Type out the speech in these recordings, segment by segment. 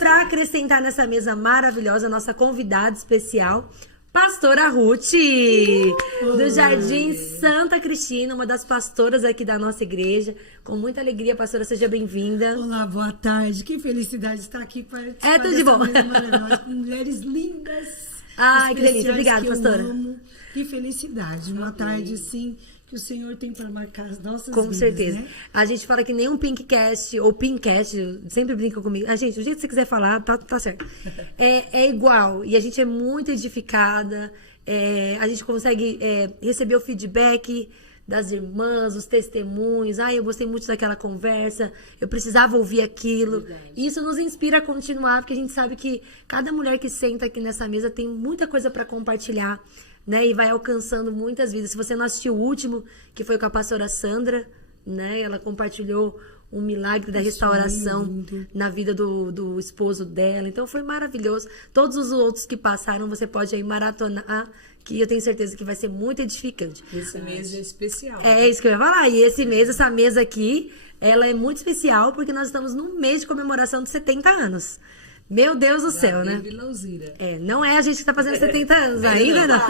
para acrescentar nessa mesa maravilhosa, nossa convidada especial, Pastora Ruth, do Jardim Santa Cristina, uma das pastoras aqui da nossa igreja. Com muita alegria, pastora, seja bem-vinda. Olá, boa tarde. Que felicidade estar aqui para tudo de bom. Com mulheres lindas. Ai, que delícia. Obrigada, pastora. Que felicidade. Uma tarde, assim, que o Senhor tem para marcar as nossas vidas. Com certeza. Né? A gente fala que nem um Pinkcast ou Pinkcast, sempre brinca comigo. Gente, o jeito que você quiser falar, tá certo. É igual. E a gente é muito edificada. A gente consegue receber o feedback das irmãs, os testemunhos. Eu gostei muito daquela conversa. Eu precisava ouvir aquilo. E isso nos inspira a continuar, porque a gente sabe que cada mulher que senta aqui nessa mesa tem muita coisa para compartilhar. Né, e vai alcançando muitas vidas. Se você não assistiu o último, que foi com a pastora Sandra, né, ela compartilhou um milagre da restauração na vida do esposo dela. Então foi maravilhoso. Todos os outros que passaram, você pode aí maratonar, que eu tenho certeza que vai ser muito edificante. Esse mês é especial. É isso que eu ia falar. E esse mês, essa mesa aqui, ela é muito especial, porque nós estamos num mês de comemoração de 70 anos. Meu Deus do céu, né? Não é a gente que tá fazendo 70 anos ainda, não.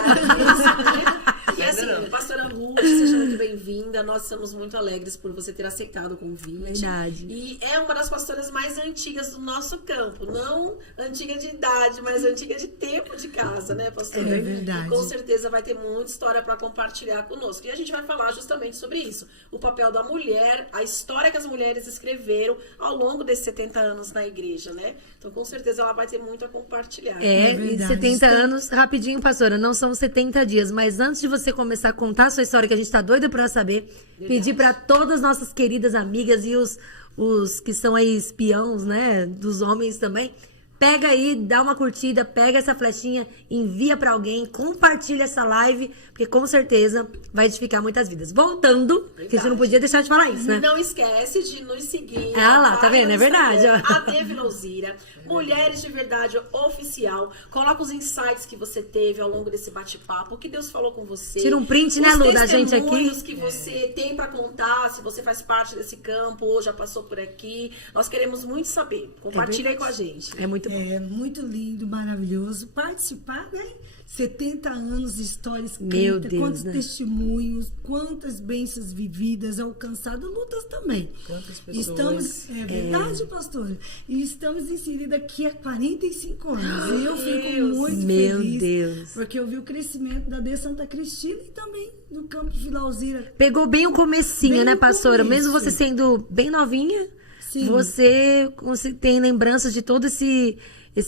E assim, pastora Ruth, seja muito bem-vinda. Nós estamos muito alegres por você ter aceitado o convite. Verdade. E é uma das pastoras mais antigas do nosso campo. Não antiga de idade, mas antiga de tempo de casa, né, pastora? É verdade. E com certeza vai ter muita história para compartilhar conosco. E a gente vai falar justamente sobre isso. O papel da mulher, a história que as mulheres escreveram ao longo desses 70 anos na igreja, né? Então, com certeza, ela vai ter muito a compartilhar. Em 70 anos, rapidinho, pastora, não são 70 dias, mas antes de você começar a contar a sua história, que a gente tá doida pra saber, pedir para todas as nossas queridas amigas e os que são aí espiãos, né, dos homens também, pega aí, dá uma curtida, pega essa flechinha, envia pra alguém, compartilha essa live, porque com certeza vai edificar muitas vidas. Voltando, que a gente não podia deixar de falar isso, né? Não esquece de nos seguir. Lá, tá vendo? É verdade. AD Vilauzira, Mulheres de Verdade Oficial. Coloca os insights que você teve ao longo desse bate-papo, o que Deus falou com você. Tira um print, né, Lu, da gente aqui. Os que você tem pra contar, se você faz parte desse campo ou já passou por aqui. Nós queremos muito saber. Compartilha aí com a gente. É muito bom. É muito lindo, maravilhoso participar, né? 70 anos de histórias escritas, quantos testemunhos, quantas bênçãos vividas, alcançadas, lutas também. Quantas pessoas. Estamos, é verdade, pastora. E estamos inseridos aqui há 45 anos. E eu fico muito feliz. Porque eu vi o crescimento da D Santa Cristina e também do campo de Vilauzira. Pegou bem o comecinho, né, pastora? Mesmo você sendo bem novinha, sim, você tem lembranças de todo esse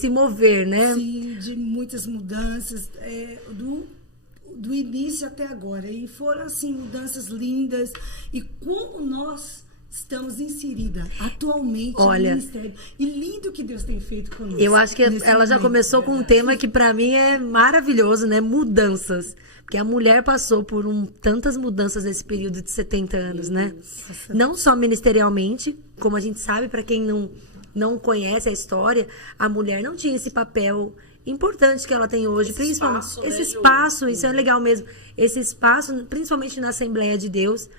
mover, né? Sim, de muitas mudanças, do início até agora. E foram, assim, mudanças lindas. E como nós estamos inseridas atualmente no ministério. E lindo que Deus tem feito conosco. Eu acho que ela já começou com um tema que para mim é maravilhoso, né? Mudanças. Porque a mulher passou por tantas mudanças nesse período de 70 anos, né? Nossa. Não só ministerialmente, como a gente sabe, para quem não conhece a história, a mulher não tinha esse papel importante que ela tem hoje, principalmente esse espaço, isso é legal mesmo, esse espaço, principalmente na Assembleia de Deus,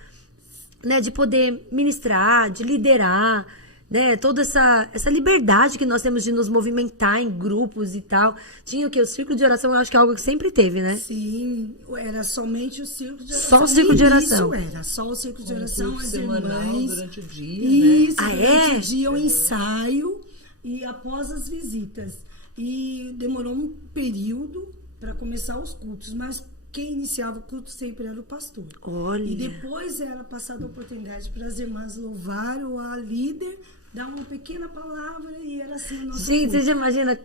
né, de poder ministrar, de liderar, né, toda essa liberdade que nós temos de nos movimentar em grupos e tal. Tinha o que? O círculo de oração, eu acho que é algo que sempre teve, né? Sim, era somente o círculo de oração. Só o círculo de oração. Isso era, só o círculo de oração, as irmãs. Durante o dia, isso, né? Durante o dia, o ensaio e após as visitas. E demorou um período para começar os cultos, mas quem iniciava o culto sempre era o pastor. Olha. E depois era passada a oportunidade para as irmãs louvar ou a líder, dar uma pequena palavra e era assim o nosso Gente, culto. você já imagina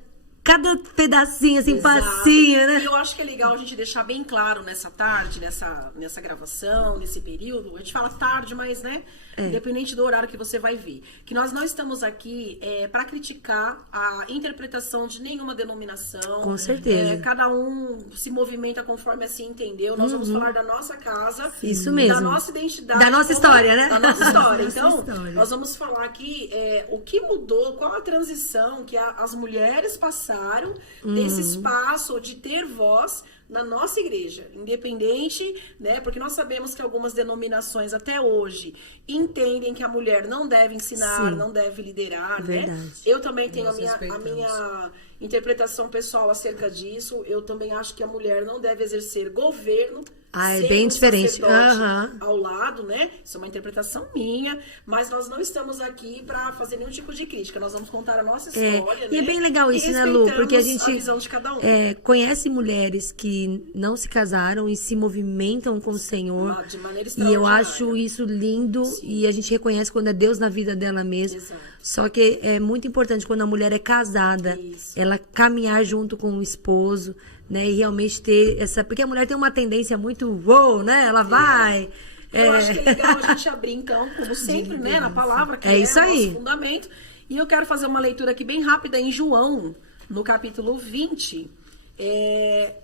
cada pedacinho, assim, passinho, né? E eu acho que é legal a gente deixar bem claro nessa tarde, nessa gravação, nesse período. A gente fala tarde, mas, né? Independente do horário que você vai ver. Que nós não estamos aqui para criticar a interpretação de nenhuma denominação. Com certeza. Cada um se movimenta conforme assim entendeu. Nós vamos falar da nossa casa. Isso mesmo. Da nossa identidade. Da nossa história, né? Da nossa história. Então, nós vamos falar aqui o que mudou, qual a transição que as mulheres passaram necessário desse espaço, ou de ter voz na nossa igreja, independente, né? Porque nós sabemos que algumas denominações até hoje entendem que a mulher não deve ensinar, Sim. não deve liderar, Verdade. né? Eu também tenho a Nós minha respeitamos. interpretação pessoal acerca disso. Eu também acho que a mulher não deve exercer governo É sem bem um diferente. sacerdote Aham. ao lado, né? Isso é uma interpretação minha, mas nós não estamos aqui para fazer nenhum tipo de crítica. Nós vamos contar a nossa história, E né? é bem legal E isso, né, Lu? Porque a respeitamos gente visão de cada um. conhece mulheres que não se casaram e se movimentam com o Senhor. De maneira E eu extraordinária. acho isso lindo e a gente reconhece quando é Deus na vida dela mesmo. Exato. Só que é muito importante quando a mulher é casada, Isso. ela caminhar junto com o esposo, né? E realmente ter essa... Porque a mulher tem uma tendência muito... Uou, né? Ela vai... Eu acho que é legal a gente abrir, então, como sempre, né, na palavra, que É isso o aí. nosso fundamento. E eu quero fazer uma leitura aqui bem rápida em João, no capítulo 20,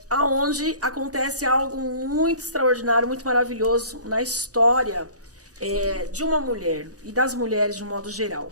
aonde acontece algo muito extraordinário, muito maravilhoso na história de uma mulher e das mulheres de um modo geral.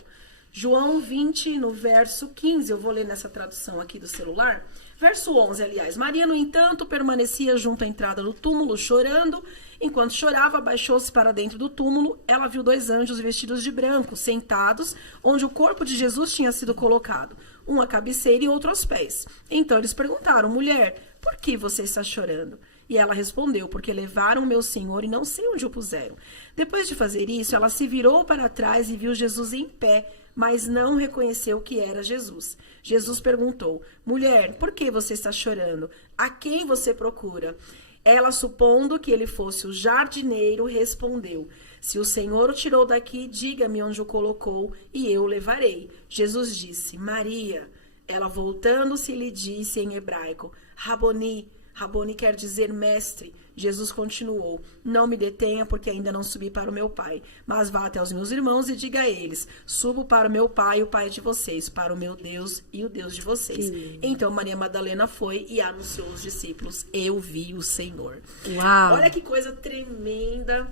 João 20, no verso 15, eu vou ler nessa tradução aqui do celular. Verso 11, aliás. Maria, no entanto, permanecia junto à entrada do túmulo, chorando. Enquanto chorava, abaixou-se para dentro do túmulo. Ela viu 2 anjos vestidos de branco, sentados, onde o corpo de Jesus tinha sido colocado, um à cabeceira e outro aos pés. Então eles perguntaram, mulher, por que você está chorando? E ela respondeu, porque levaram meu Senhor e não sei onde o puseram. Depois de fazer isso, ela se virou para trás e viu Jesus em pé, mas não reconheceu que era Jesus. Jesus perguntou, mulher, por que você está chorando? A quem você procura? Ela, supondo que ele fosse o jardineiro, respondeu, se o Senhor o tirou daqui, diga-me onde o colocou e eu o levarei. Jesus disse, Maria. Ela, voltando-se, lhe disse em hebraico, Raboni. Raboni quer dizer mestre. Jesus continuou, não me detenha porque ainda não subi para o meu pai, mas vá até os meus irmãos e diga a eles, subo para o meu pai e o pai de vocês, para o meu Deus e o Deus de vocês. Então Maria Madalena foi e anunciou aos discípulos, eu vi o Senhor. Uau! Olha que coisa tremenda.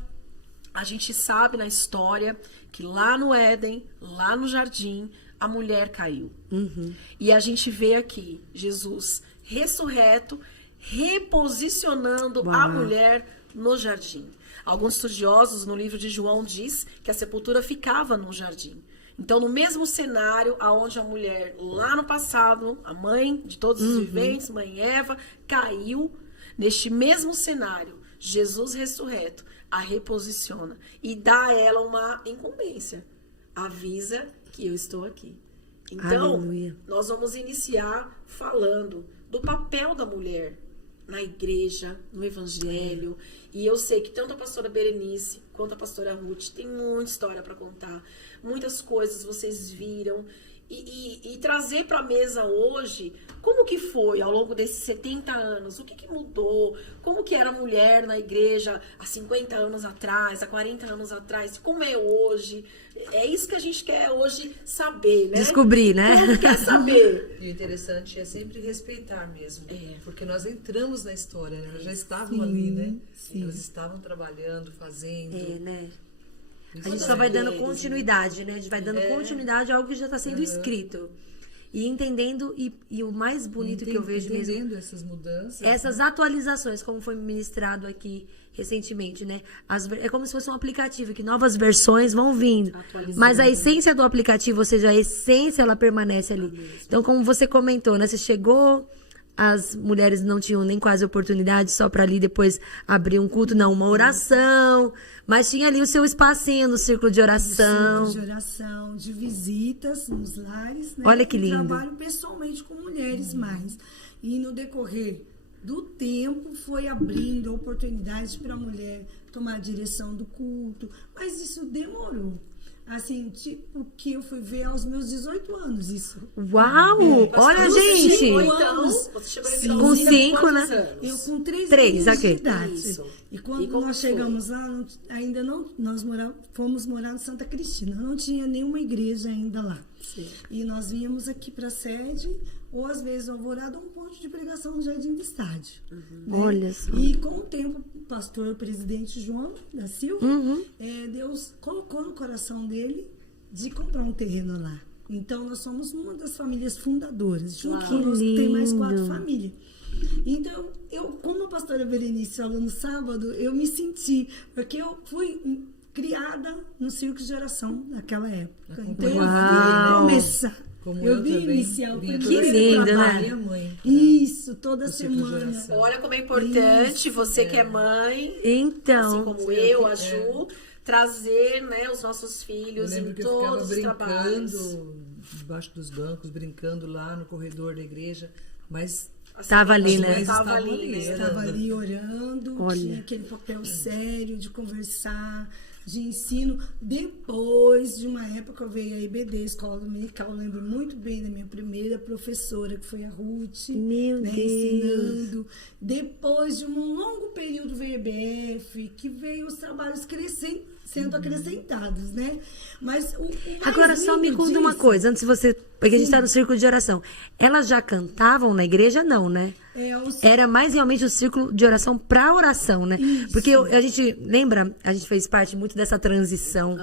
A gente sabe na história que lá no Éden, lá no jardim, a mulher caiu. E a gente vê aqui Jesus ressurreto, reposicionando a mulher no jardim. Alguns estudiosos no livro de João diz que a sepultura ficava no jardim. Então, no mesmo cenário aonde a mulher lá no passado, a mãe de todos os viventes, mãe Eva, caiu, neste mesmo cenário, Jesus ressurreto a reposiciona e dá a ela uma incumbência. Avisa que eu estou aqui. Então, Aleluia. nós vamos iniciar falando do papel da mulher na igreja, no evangelho. E eu sei que tanto a pastora Berenice quanto a pastora Ruth tem muita história para contar. Muitas coisas vocês viram. E trazer para a mesa hoje, como que foi ao longo desses 70 anos? O que mudou? Como que era a mulher na igreja há 50 anos atrás, há 40 anos atrás? Como é hoje? É isso que a gente quer hoje saber, né? Descobrir, né? Todo mundo quer saber. E o interessante é sempre respeitar mesmo. Porque nós entramos na história, né? Nós já estávamos ali, né? Elas estavam trabalhando, fazendo. Né? A gente só vai dando continuidade, né? A gente vai dando continuidade a algo que já está sendo escrito. E entendendo, e o mais bonito que eu vejo mesmo, Entendendo essas mudanças. essas atualizações, como foi ministrado aqui recentemente, né? É como se fosse um aplicativo, que novas versões vão vindo. Mas a essência do aplicativo, ou seja, a essência, ela permanece ali. Então, como você comentou, né? Você chegou, as mulheres não tinham nem quase oportunidade só para ali depois abrir um culto, não, uma oração. Mas tinha ali o seu espacinho no círculo de oração. De oração, de visitas nos lares, né? Olha que lindo. E trabalho pessoalmente com mulheres mais. E no decorrer do tempo foi abrindo oportunidades para a mulher tomar a direção do culto. Mas isso demorou. Assim, tipo, que eu fui ver aos meus 18 anos, isso. Uau! Olha, gente! Então, você chegou Com 5, né? anos? Eu com 3 Três, anos de ok. idade. Isso. E quando E como nós foi? chegamos lá, ainda não, fomos morar em Santa Cristina. Não tinha nenhuma igreja ainda lá. Sim. E nós vínhamos aqui para a sede, ou às vezes Alvorada, um ponto de pregação no Jardim do Estádio. Né? Olha só. E com o tempo, o pastor presidente João da Silva, Deus colocou no coração dele de comprar um terreno lá. Então, nós somos uma das famílias fundadoras. Junto Que conosco tem mais 4 lindo. famílias. Então, como a pastora Berenice falou no sábado, eu me senti, porque eu fui criada no círculo de oração naquela época. Então, eu vi começar. Como Eu vi também, iniciar o vinha primeiro toda lindo, semana, né? minha mãe, Isso, toda do círculo de semana. oração. Olha como é importante você que é mãe, Então, assim como eu, a Ju, trazer, né, os nossos Eu filhos lembro em que eu ficava todos os trabalhos. brincando debaixo dos bancos, brincando lá no corredor da igreja, mas Assim, Tava ali, as né? mães Estavam Tava ali, ali, né? Estava ali orando, Olha. tinha aquele papel sério de conversar, de ensino. Depois de uma época, veio a EBD, Escola Dominical. Eu lembro muito bem da minha primeira professora, que foi a Ruth. Meu né, Deus. ensinando. Depois de um longo período, veio a EBF, que veio os trabalhos sendo acrescentados, né? Mas o mais agora só me lindo conta uma disso- coisa, antes de você. Porque a gente tá no círculo de oração. Elas já cantavam na igreja? Não, né? Era mais realmente o círculo de oração pra oração, né? Porque a gente, lembra, a gente fez parte muito dessa transição,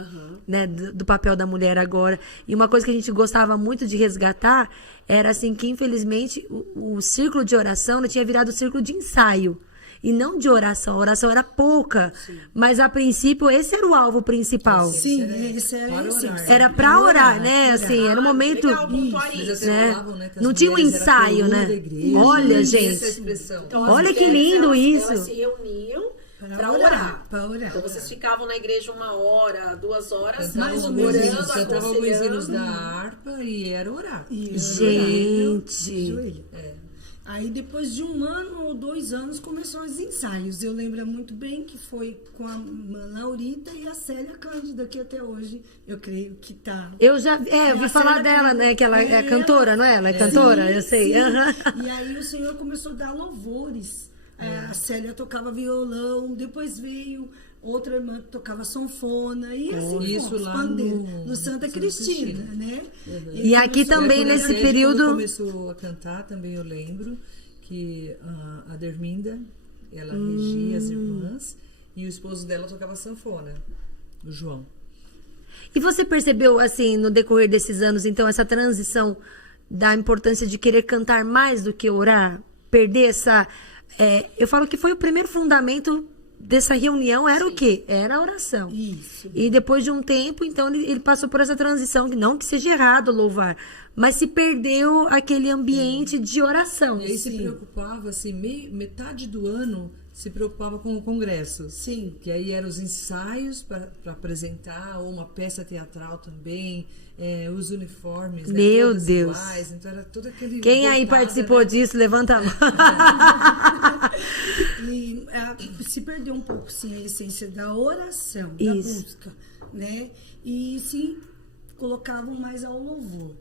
né, do papel da mulher agora. E uma coisa que a gente gostava muito de resgatar era assim que, infelizmente, o círculo de oração tinha virado círculo de ensaio. E não de oração. A oração era pouca. Mas, a princípio, esse era o alvo principal. Sim, esse era para esse. orar. Era pra orar, né? Assim, era um momento. Legal, pontuar Mas isso. até Né? falavam, né, que as Não tinha um mulheres eram a ensaio, coluna né? da igreja, Olha, né? gente. Essa expressão. Então, as Olha que mulheres, lindo elas isso. se reuniam Para para orar, orar. para orar. Então vocês ficavam na igreja 1 hora, 2 horas, Cantavam Mais ou alguns menos hinos, isso. cantavam alguns hinos aconselhando. da harpa e era orar. Gente. Joelho. Aí, depois de 1 ano ou 2 anos, começou os ensaios. Eu lembro muito bem que foi com a irmã Laurita e a Célia Cândida, que até hoje eu creio que tá. Eu já eu vi A falar Célia dela, Cândida. né? Que ela é É, cantora, não é? Ela é cantora? Sim, Eu sei. sim. Aham. E aí o Senhor começou a dar louvores. A Célia tocava violão, depois veio outra irmã que tocava sanfona, e assim Isso fomos, lá pandeiro, no no Santa Santa Cristina, Cristina. né? E aqui também, Quando a nesse Sérgio, período- Quando começou a cantar, também eu lembro que a Derminda, ela regia as irmãs e o esposo dela tocava sanfona, o João. E você percebeu, assim, no decorrer desses anos, então, essa transição da importância de querer cantar mais do que orar? Perder essa... eu falo que foi o primeiro fundamento dessa reunião, era o quê? Era a oração. Isso. E depois de um tempo, então, ele passou por essa transição, não que seja errado louvar, mas se perdeu aquele ambiente de oração. E aí se preocupava, assim, metade do ano se preocupava com o congresso. Sim. Que aí eram os ensaios para apresentar, ou uma peça teatral também, os uniformes, né, Meu todas Deus. iguais. Então era todo aquele... Quem aí voltada, participou né? disso, levanta a mão. E se perdeu um pouco, sim, a essência da oração, da Isso. busca, né? E sim, colocavam mais ao louvor.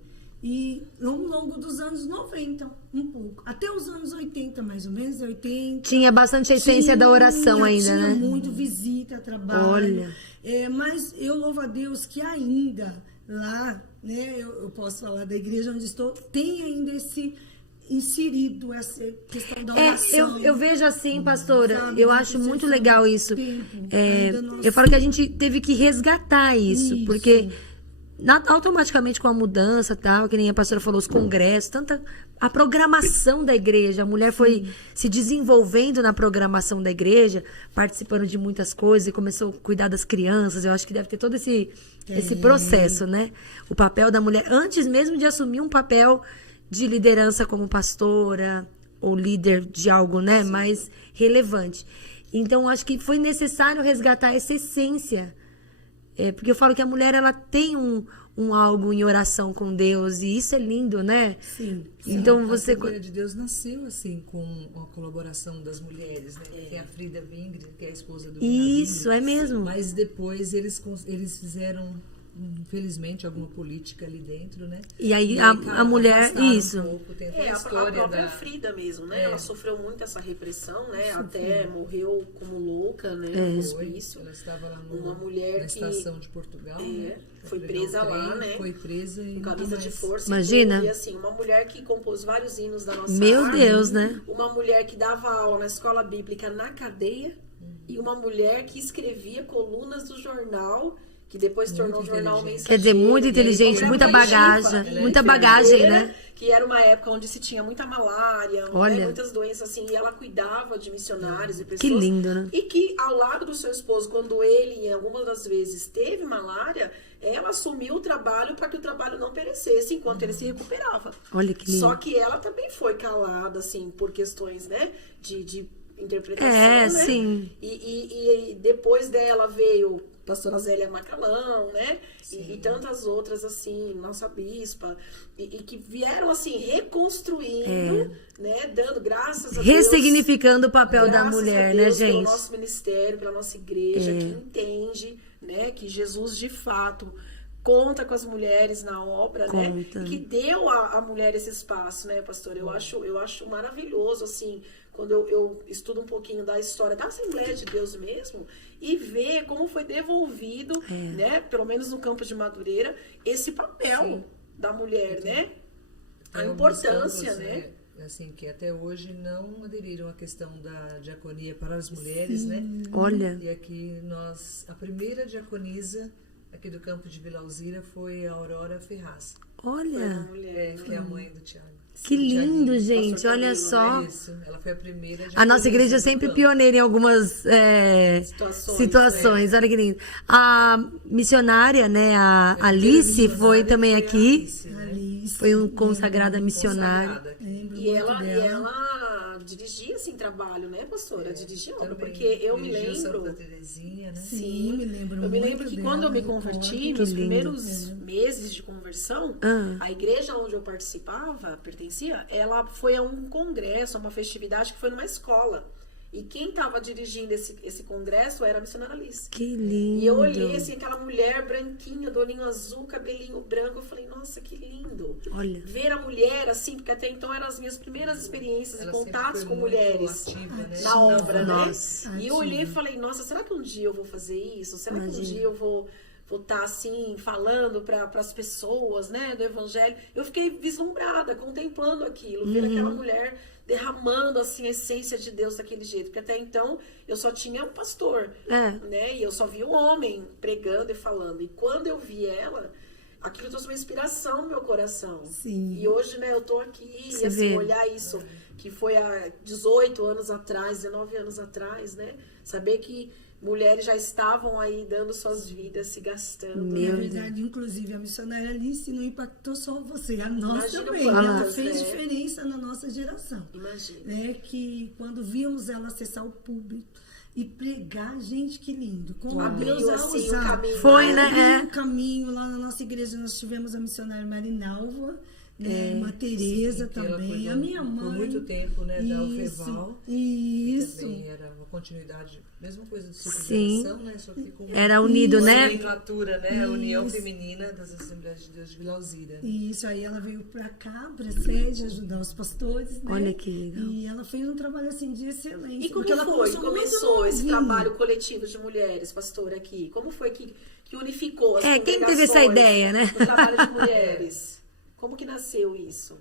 E ao longo dos anos 90, um pouco. Até os anos 80, mais ou menos, 80. Tinha bastante a essência da oração ainda, tinha né? muito visita, trabalho. Olha. Mas eu louvo a Deus que ainda lá, né, eu posso falar da igreja onde estou, tem ainda esse inserido, essa questão da oração. Eu vejo assim, pastora, Sabe, eu da acho muito percepção legal do isso. tempo, É, ainda nós- eu falo que a gente teve que resgatar isso. Isso. Porque automaticamente com a mudança tal, que nem a pastora falou, os congressos, tanta a programação da igreja, a mulher foi se desenvolvendo na programação da igreja, participando de muitas coisas e começou a cuidar das crianças. Eu acho que deve ter todo esse processo, né? O papel da mulher, antes mesmo de assumir um papel de liderança como pastora ou líder de algo, né, mais relevante. Então, acho que foi necessário resgatar essa essência. Porque eu falo que a mulher, ela tem um algo em oração com Deus, e isso é lindo, né? Sim. Então, A você... Assembleia de Deus nasceu assim com a colaboração das mulheres, né? Tem a Frida Wingrid, que é a esposa do Isso, Wingrid. é mesmo. Mas depois eles fizeram, infelizmente, alguma política ali dentro, né? E aí a mulher... afastaram Isso. Um pouco, tem até A história própria da... Frida mesmo, né? Ela sofreu muito essa repressão, né? Até morreu como louca, né? No hospício. Ela estava lá Uma mulher na que- estação de Portugal, né? foi Pra pegar presa o trem, lá, né? Foi presa e Com nunca camisa de mais. força. Imagina. E tudo. E assim, uma mulher que compôs vários hinos da nossa Meu arte, Deus, né? Uma mulher que dava aula na escola bíblica na cadeia. E uma mulher que escrevia colunas do jornal que depois se tornou Muito Jornal inteligente. Mensageiro. Quer dizer, muito E aí inteligente, foi muita pra bagagem, Chipa, muita bagagem, enfermeira, né? Que era uma época onde se tinha muita malária, né, Olha. muitas doenças assim, e ela cuidava de missionários e pessoas. Que lindo, né? E que ao lado do seu esposo, quando ele, em algumas das vezes, teve malária, ela assumiu o trabalho para que o trabalho não perecesse enquanto ele se recuperava. Olha que lindo. Só que ela também foi calada, assim, por questões, né, de interpretação, É, né? sim. E depois dela veio a pastora Zélia Macalão, né? E tantas outras, assim, nossa bispa, e que vieram, assim, reconstruindo, né? Dando graças a Deus. Ressignificando o papel da Graças mulher, a né, Deus pelo gente? nosso ministério, pela nossa igreja, que entende, né, que Jesus de fato conta com as mulheres na obra, né? Conta. Que deu à mulher esse espaço, né, pastor? Eu acho maravilhoso, assim, quando eu estudo um pouquinho da história da Assembleia de Deus mesmo e ver como foi devolvido, né, pelo menos no campo de Madureira, esse papel da mulher, né? A Tem importância, alguns né? campos, assim, que até hoje não aderiram à questão da diaconia para as mulheres, né? Olha, E aqui a primeira diaconisa aqui do campo de Vila Alzira foi a Aurora Ferraz, olha. Mulher. que é a mãe do Tiago. Que lindo, Tiaguinho. gente. Pastor Olha Camilo, só. Isso, ela foi a primeira A nossa diaconisa igreja é do sempre campo. pioneira em algumas situações. Olha que lindo. A missionária, né, a Alice, foi também aqui. Alice, né? Alice, Foi um consagrada missionária. Consagrada aqui. lembro E muito ela dela. dirigia, assim, trabalho, né, pastora? Dirigia obra, Também porque eu me dirigiu lembro... Santa Terezinha, né? Sim, me lembro Eu me muito lembro que dela, quando eu me recordo. converti, nos primeiros meses de conversão, Ah. a igreja onde eu participava, pertencia, ela foi a um congresso, a uma festividade que foi numa escola. E quem estava dirigindo esse congresso era a missionária Alice. Que lindo. E eu olhei assim, aquela mulher branquinha, do olhinho azul, cabelinho branco, eu falei, nossa, que lindo. Olha. Ver a mulher assim, porque até então eram as minhas primeiras experiências Ela e sempre contatos foi com muito mulheres ativa, né? na obra, né? Nossa. E eu olhei e falei, nossa, será que um dia eu vou fazer isso? Será que um dia eu vou estar assim, falando para as pessoas, né, do evangelho? Eu fiquei vislumbrada, contemplando aquilo, ver aquela mulher derramando assim a essência de Deus daquele jeito, porque até então eu só tinha um pastor, né, e eu só via um homem pregando e falando, e quando eu vi ela, aquilo trouxe uma inspiração no meu coração. Sim. E hoje, né, eu tô aqui Você e assim, vê. olhar isso, que foi há 18 anos atrás, 19 anos atrás, né, saber que mulheres já estavam aí dando suas vidas, se gastando. Na verdade, inclusive, a missionária Alice não impactou só você, a nós Imagina também. quantas, Ela fez né? diferença na nossa geração. Imagina. Né? Que quando víamos ela acessar o público e pregar, gente, que lindo. Como Abriu, Deus a assim, usar. o caminho. Foi, né? Abriu o caminho. Lá na nossa igreja nós tivemos a missionária Marinalva, né? Uma Tereza Que ela também. cuidou A minha mãe. por muito tempo, né, da Isso, Alfeval. Isso. Também era uma continuidade, mesma coisa do ciclo Sim. de geração, né? Só que com Era unido, uma né? nomenclatura, né? A União Isso. Feminina das Assembleias de Deus de Vila Alzira. Né? Isso, aí ela veio pra cá, pra sede, ajudar os pastores, né? Olha que legal. E ela fez um trabalho, assim, de excelência. E como porque ela foi? Começou esse novinha. trabalho coletivo de mulheres, pastor, aqui? Como foi que unificou as Quem teve essa congregações ideia, né? no trabalho de mulheres? Como que nasceu isso?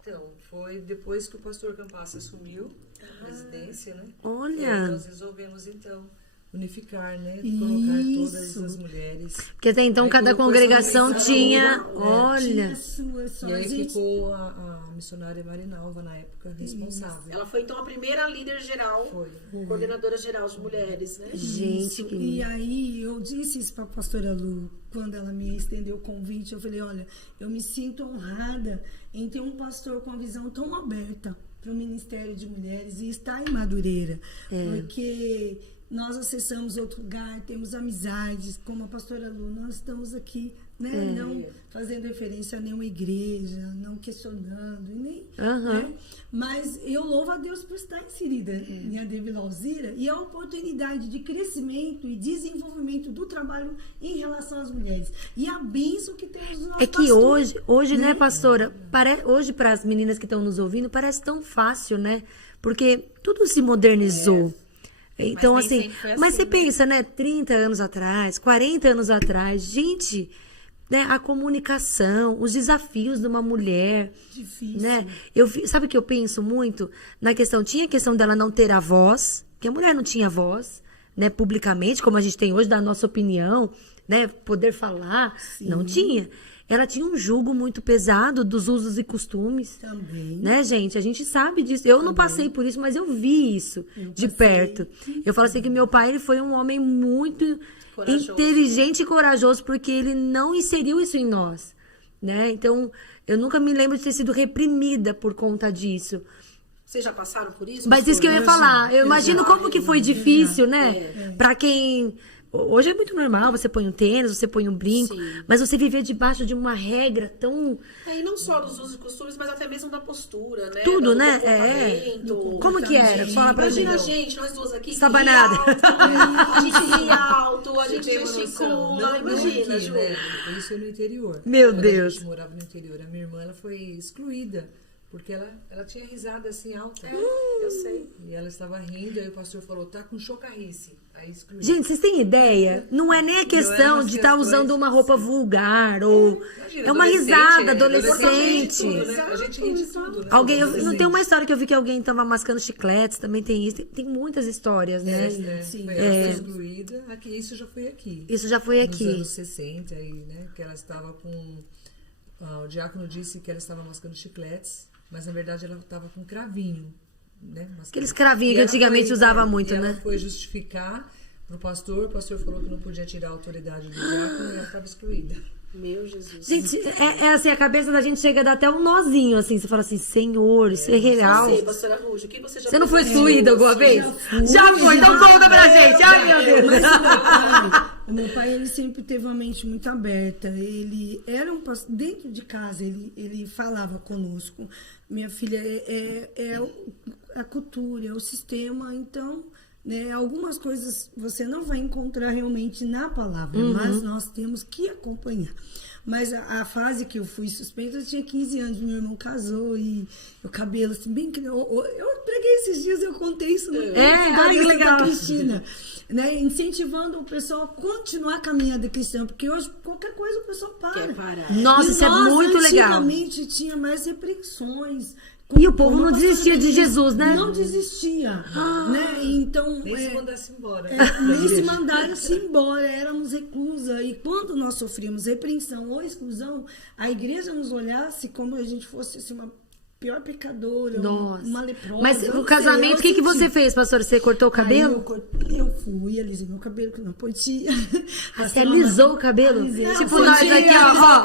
Então, foi depois que o pastor Campassa assumiu a presidência, né? Olha. E aí nós resolvemos, então, unificar, né? Colocar todas Isso. as mulheres. Porque até então Aí cada colocou congregação essa tinha. organização, Olha. Tinha sua, só E a aí gente... ficou a missionária Marinalva, na época, responsável. Ela foi, então, a primeira líder geral, Foi. coordenadora geral de mulheres, né? Gente, Isso. que E lindo. aí eu disse isso para a pastora Lu, quando ela me estendeu o convite, eu falei, olha, eu me sinto honrada em ter um pastor com a visão tão aberta para o Ministério de Mulheres e estar em Madureira. Porque nós acessamos outro lugar, temos amizades, como a pastora Lu, nós estamos aqui, né, não fazendo referência a nenhuma igreja, não questionando, nem, né? Mas eu louvo a Deus por estar inserida em AD Vila Alzira e a oportunidade de crescimento e desenvolvimento do trabalho em relação às mulheres. E a bênção que temos no nosso É que pastor, hoje, né, pastora, hoje para as meninas que estão nos ouvindo, parece tão fácil, né? Porque tudo se modernizou. Então, Mas nem assim, sempre foi mas assim, você né? pensa, né, 30 anos atrás, 40 anos atrás, gente, né, a comunicação, os desafios de uma mulher, Difícil. né? Sabe o que eu penso muito? Na questão, tinha a questão dela não ter a voz, que a mulher não tinha voz, né, publicamente, como a gente tem hoje, da nossa opinião, né, poder falar. Não tinha. Ela tinha um jugo muito pesado dos usos e costumes. Também. Né, gente? A gente sabe disso. Eu não passei por isso, mas eu vi isso de perto. Eu falo assim que meu pai ele foi um homem muito Corajoso. inteligente e corajoso, porque ele não inseriu isso em nós. Né? Então, eu nunca me lembro de ter sido reprimida por conta disso. Vocês já passaram por isso? Mas isso que eu ia falar. Eu imagino como que foi difícil, né? É. Pra quem... Hoje é muito normal, você põe um tênis, você põe um brinco, Sim. mas você viver debaixo de uma regra tão... E não só dos usos e costumes, mas até mesmo da postura, né? Tudo, do né? comportamento. Como que era? Fala pra Imagina a gente. gente, nós duas aqui, que Estabanada. ria alto, a gente ria alto, a gente Tem uma gesticula, noção. imagina, aqui, Ju. né? Isso é no interior. Meu Quando Deus. a gente morava no interior, a minha irmã ela foi excluída, porque ela tinha risada assim alta. Eu sei. E ela estava rindo, aí o pastor falou, tá com chocarrice. Aí excluiu. Gente, vocês têm ideia? Não é nem a questão umas de estar questões, usando uma roupa vulgar ou... Imagina, É uma adolescente, risada, né? adolescente. Tudo, né? A gente ri de tudo, né? Alguém, não Adolescente. tem uma história que eu vi que alguém tava mascando chicletes, também tem isso. Tem muitas histórias, né? Sim. Ela foi excluída, aqui, isso já foi aqui. Isso já foi Nos aqui. anos 60, aí, né? Que ela estava com... o diácono disse que ela estava mascando chicletes, mas na verdade ela estava com cravinho, né? Mascando. Aqueles cravinhos E que ela antigamente foi, usava e muito, ela né? foi justificar pro pastor, o pastor falou que não podia tirar a autoridade do diácono e ela estava excluída. Meu Jesus. Gente, é assim, a cabeça da gente chega a dar até um nozinho, assim. Você fala assim, Senhor, isso é real. Você, pastora Ruth, o que você já Você não foi fez? excluída alguma vez? fui. Já foi, então conta pra gente. Ai, meu Deus. O meu pai, ele sempre teve uma mente muito aberta. Ele era dentro de casa, ele falava conosco. Minha filha, a cultura, é o sistema. Então, né, algumas coisas você não vai encontrar realmente na palavra, mas nós temos que acompanhar. Mas a fase que eu fui suspeita, eu tinha 15 anos, meu irmão casou e o cabelo assim, bem... Eu preguei esses dias, eu contei isso no ai, que legal. Cristina. Né, incentivando o pessoal a continuar caminhando cristã, porque hoje qualquer coisa o pessoal para. Quer parar. Nossa, E isso é nós, muito legal. Antigamente tinha mais repreensões. E o povo não desistia de Jesus, né? Não desistia. Né? Então, Nem se mandasse embora. nem se mandaram-se embora, éramos reclusa. E quando nós sofríamos repreensão ou exclusão, a igreja nos olhasse como a gente fosse assim, uma pior pecadora, Nossa. uma leprosa. Mas eu o não casamento, o sei, que eu você senti. fez, pastor? Você cortou o cabelo? Aí eu fui, alisei meu cabelo, que não podia. Você alisou o cabelo? Alisei. Tipo Não nós podia, aqui, ó.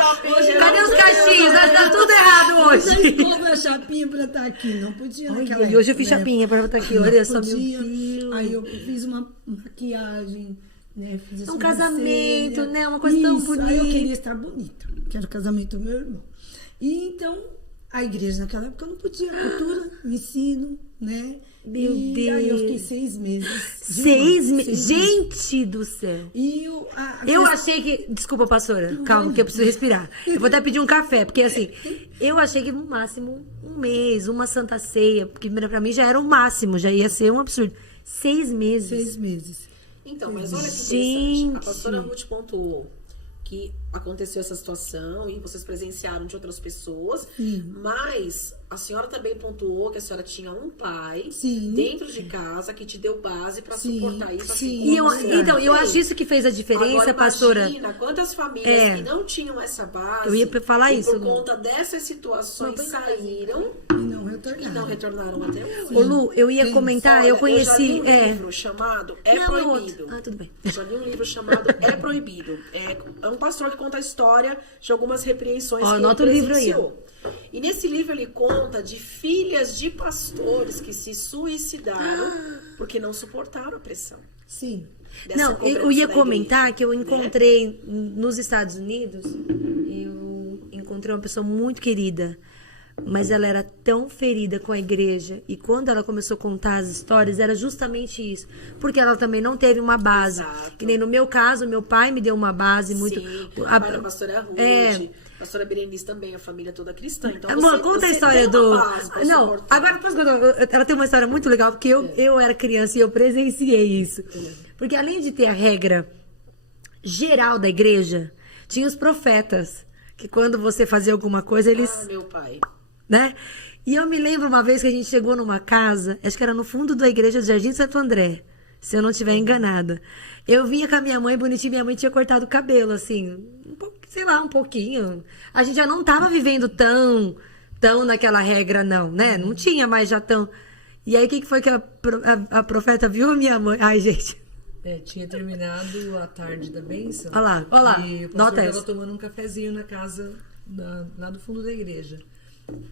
Cadê os cachinhos? Tá tudo errado hoje. Houve a chapinha pra estar aqui, não podia naquela E hoje eu época, fiz né? chapinha pra estar aqui. Não Olha só, meu podia. Deus. Aí eu fiz uma maquiagem, né? Fiz a Um casamento, sobrancelha. né? Uma coisa tão Isso, bonita. Aí eu queria estar bonita, que era o casamento do meu irmão. E então, a igreja naquela época não podia, cultura, o ensino, né? Meu e aí eu Deus. fiquei 6 meses. de 6 irmã, meses. 6 meses. Gente do céu. E Eu achei que... Desculpa, pastora. Calma, que eu preciso respirar. Eu vou até pedir um café, porque assim... Eu achei que no máximo um mês, uma santa ceia, porque pra mim já era o máximo, já ia ser um absurdo. 6 meses. 6 meses. Então, mas olha que Gente. interessante. A pastora Ruth pontuou que aconteceu essa situação e vocês presenciaram de outras pessoas, mas a senhora também pontuou que a senhora tinha um pai Sim. dentro de casa que te deu base para Sim, suportar isso. sim. Assim, E eu, como a senhora então, eu fez. acho isso que fez a diferença, Agora, pastora. imagina quantas famílias É. que não tinham essa base Eu ia falar e isso, por Lu. conta dessas situações saíram E não e retornaram. não retornaram até hoje. Ô, Lu, eu ia comentar, Olha, eu já conheci... li um livro chamado É Não, é outro. Proibido. Ah, tudo bem. Eu já li um livro chamado É Proibido. É um pastor que conta a história de algumas repreensões Ó, que ele anota o livro aí, ó. presenciou. E nesse livro ele conta de filhas de pastores que se suicidaram porque não suportaram a pressão. Sim. dessa Não, cobrança eu ia da comentar igreja, que eu né? encontrei nos Estados Unidos, eu encontrei uma pessoa muito querida, mas ela era tão ferida com a igreja, e quando ela começou a contar as histórias, era justamente isso, porque ela também não teve uma base. Exato. Que nem no meu caso, meu pai me deu uma base muito... Sim, o pai da pastora Ruth, É. pastora Berenice também, a família toda cristã. Então, Amor, você- conta a você história tem uma do... base pra Não, suportar. agora posso contar? Ela tem uma história muito legal, porque eu era criança e eu presenciei isso. Porque além de ter a regra geral da igreja, tinha os profetas, que quando você fazia alguma coisa, eles... Ah, meu pai. Né? E eu me lembro uma vez que a gente chegou numa casa, acho que era no fundo da igreja de Jardim Santo André. se eu não estiver enganada. Eu vinha com a minha mãe, bonitinha, minha mãe tinha cortado o cabelo, assim, sei lá, um pouquinho. A gente já não tava vivendo tão naquela regra, não, né? Não tinha mais já tão... E aí, o que foi que a profeta viu a minha mãe? Ai, gente... Tinha terminado a tarde da bênção. Olha lá, E o pastor nota estava essa. tomando um cafezinho na casa, lá do fundo da igreja.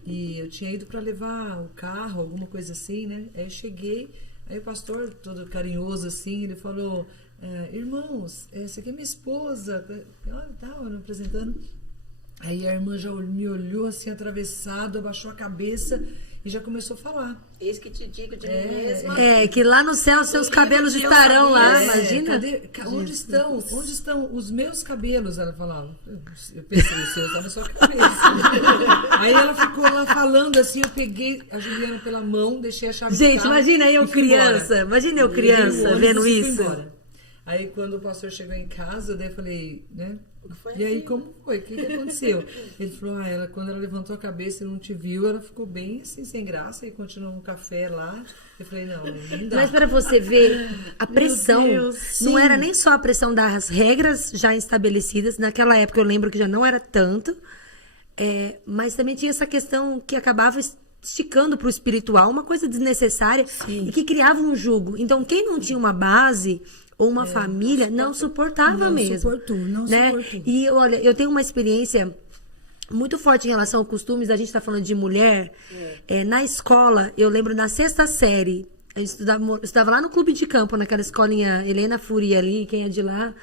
E eu tinha ido para levar o carro, alguma coisa assim, né? Aí eu cheguei, aí o pastor, todo carinhoso assim, ele falou: irmãos, essa aqui é minha esposa. Tava me apresentando. Aí a irmã já me olhou assim, atravessado, abaixou a cabeça e já começou a falar. Eis que te digo de mim mesma. Que lá no céu seus cabelos estarão lá, imagina. Onde estão os meus cabelos? Ela falava. Eu pensei, o seu está na sua cabeça. Aí ela ficou lá falando assim, eu peguei a Juliana pela mão, deixei a chave do Gente, carro imagina eu e fui criança, embora. imagina eu criança Peguei o vendo ônibus e fui isso. embora. Aí quando o pastor chegou em casa, daí eu falei, né? Foi E aí, assim, como foi? O que aconteceu? Ele falou, quando ela levantou a cabeça e não te viu, ela ficou bem assim, sem graça, e continuou no café lá. Eu falei, não dá. Mas para você ver, a pressão Deus, não sim. era nem só a pressão das regras já estabelecidas, naquela época eu lembro que já não era tanto, mas também tinha essa questão que acabava esticando para o espiritual, uma coisa desnecessária e que criava um jugo. Então, quem não tinha uma base ou uma família não suportava mesmo. Não suportou. E olha, eu tenho uma experiência muito forte em relação a costumes. A gente está falando de mulher. Na escola, eu lembro na 6ª série, eu estudava lá no Clube de Campo, naquela escolinha Helena Furia ali, quem é de lá.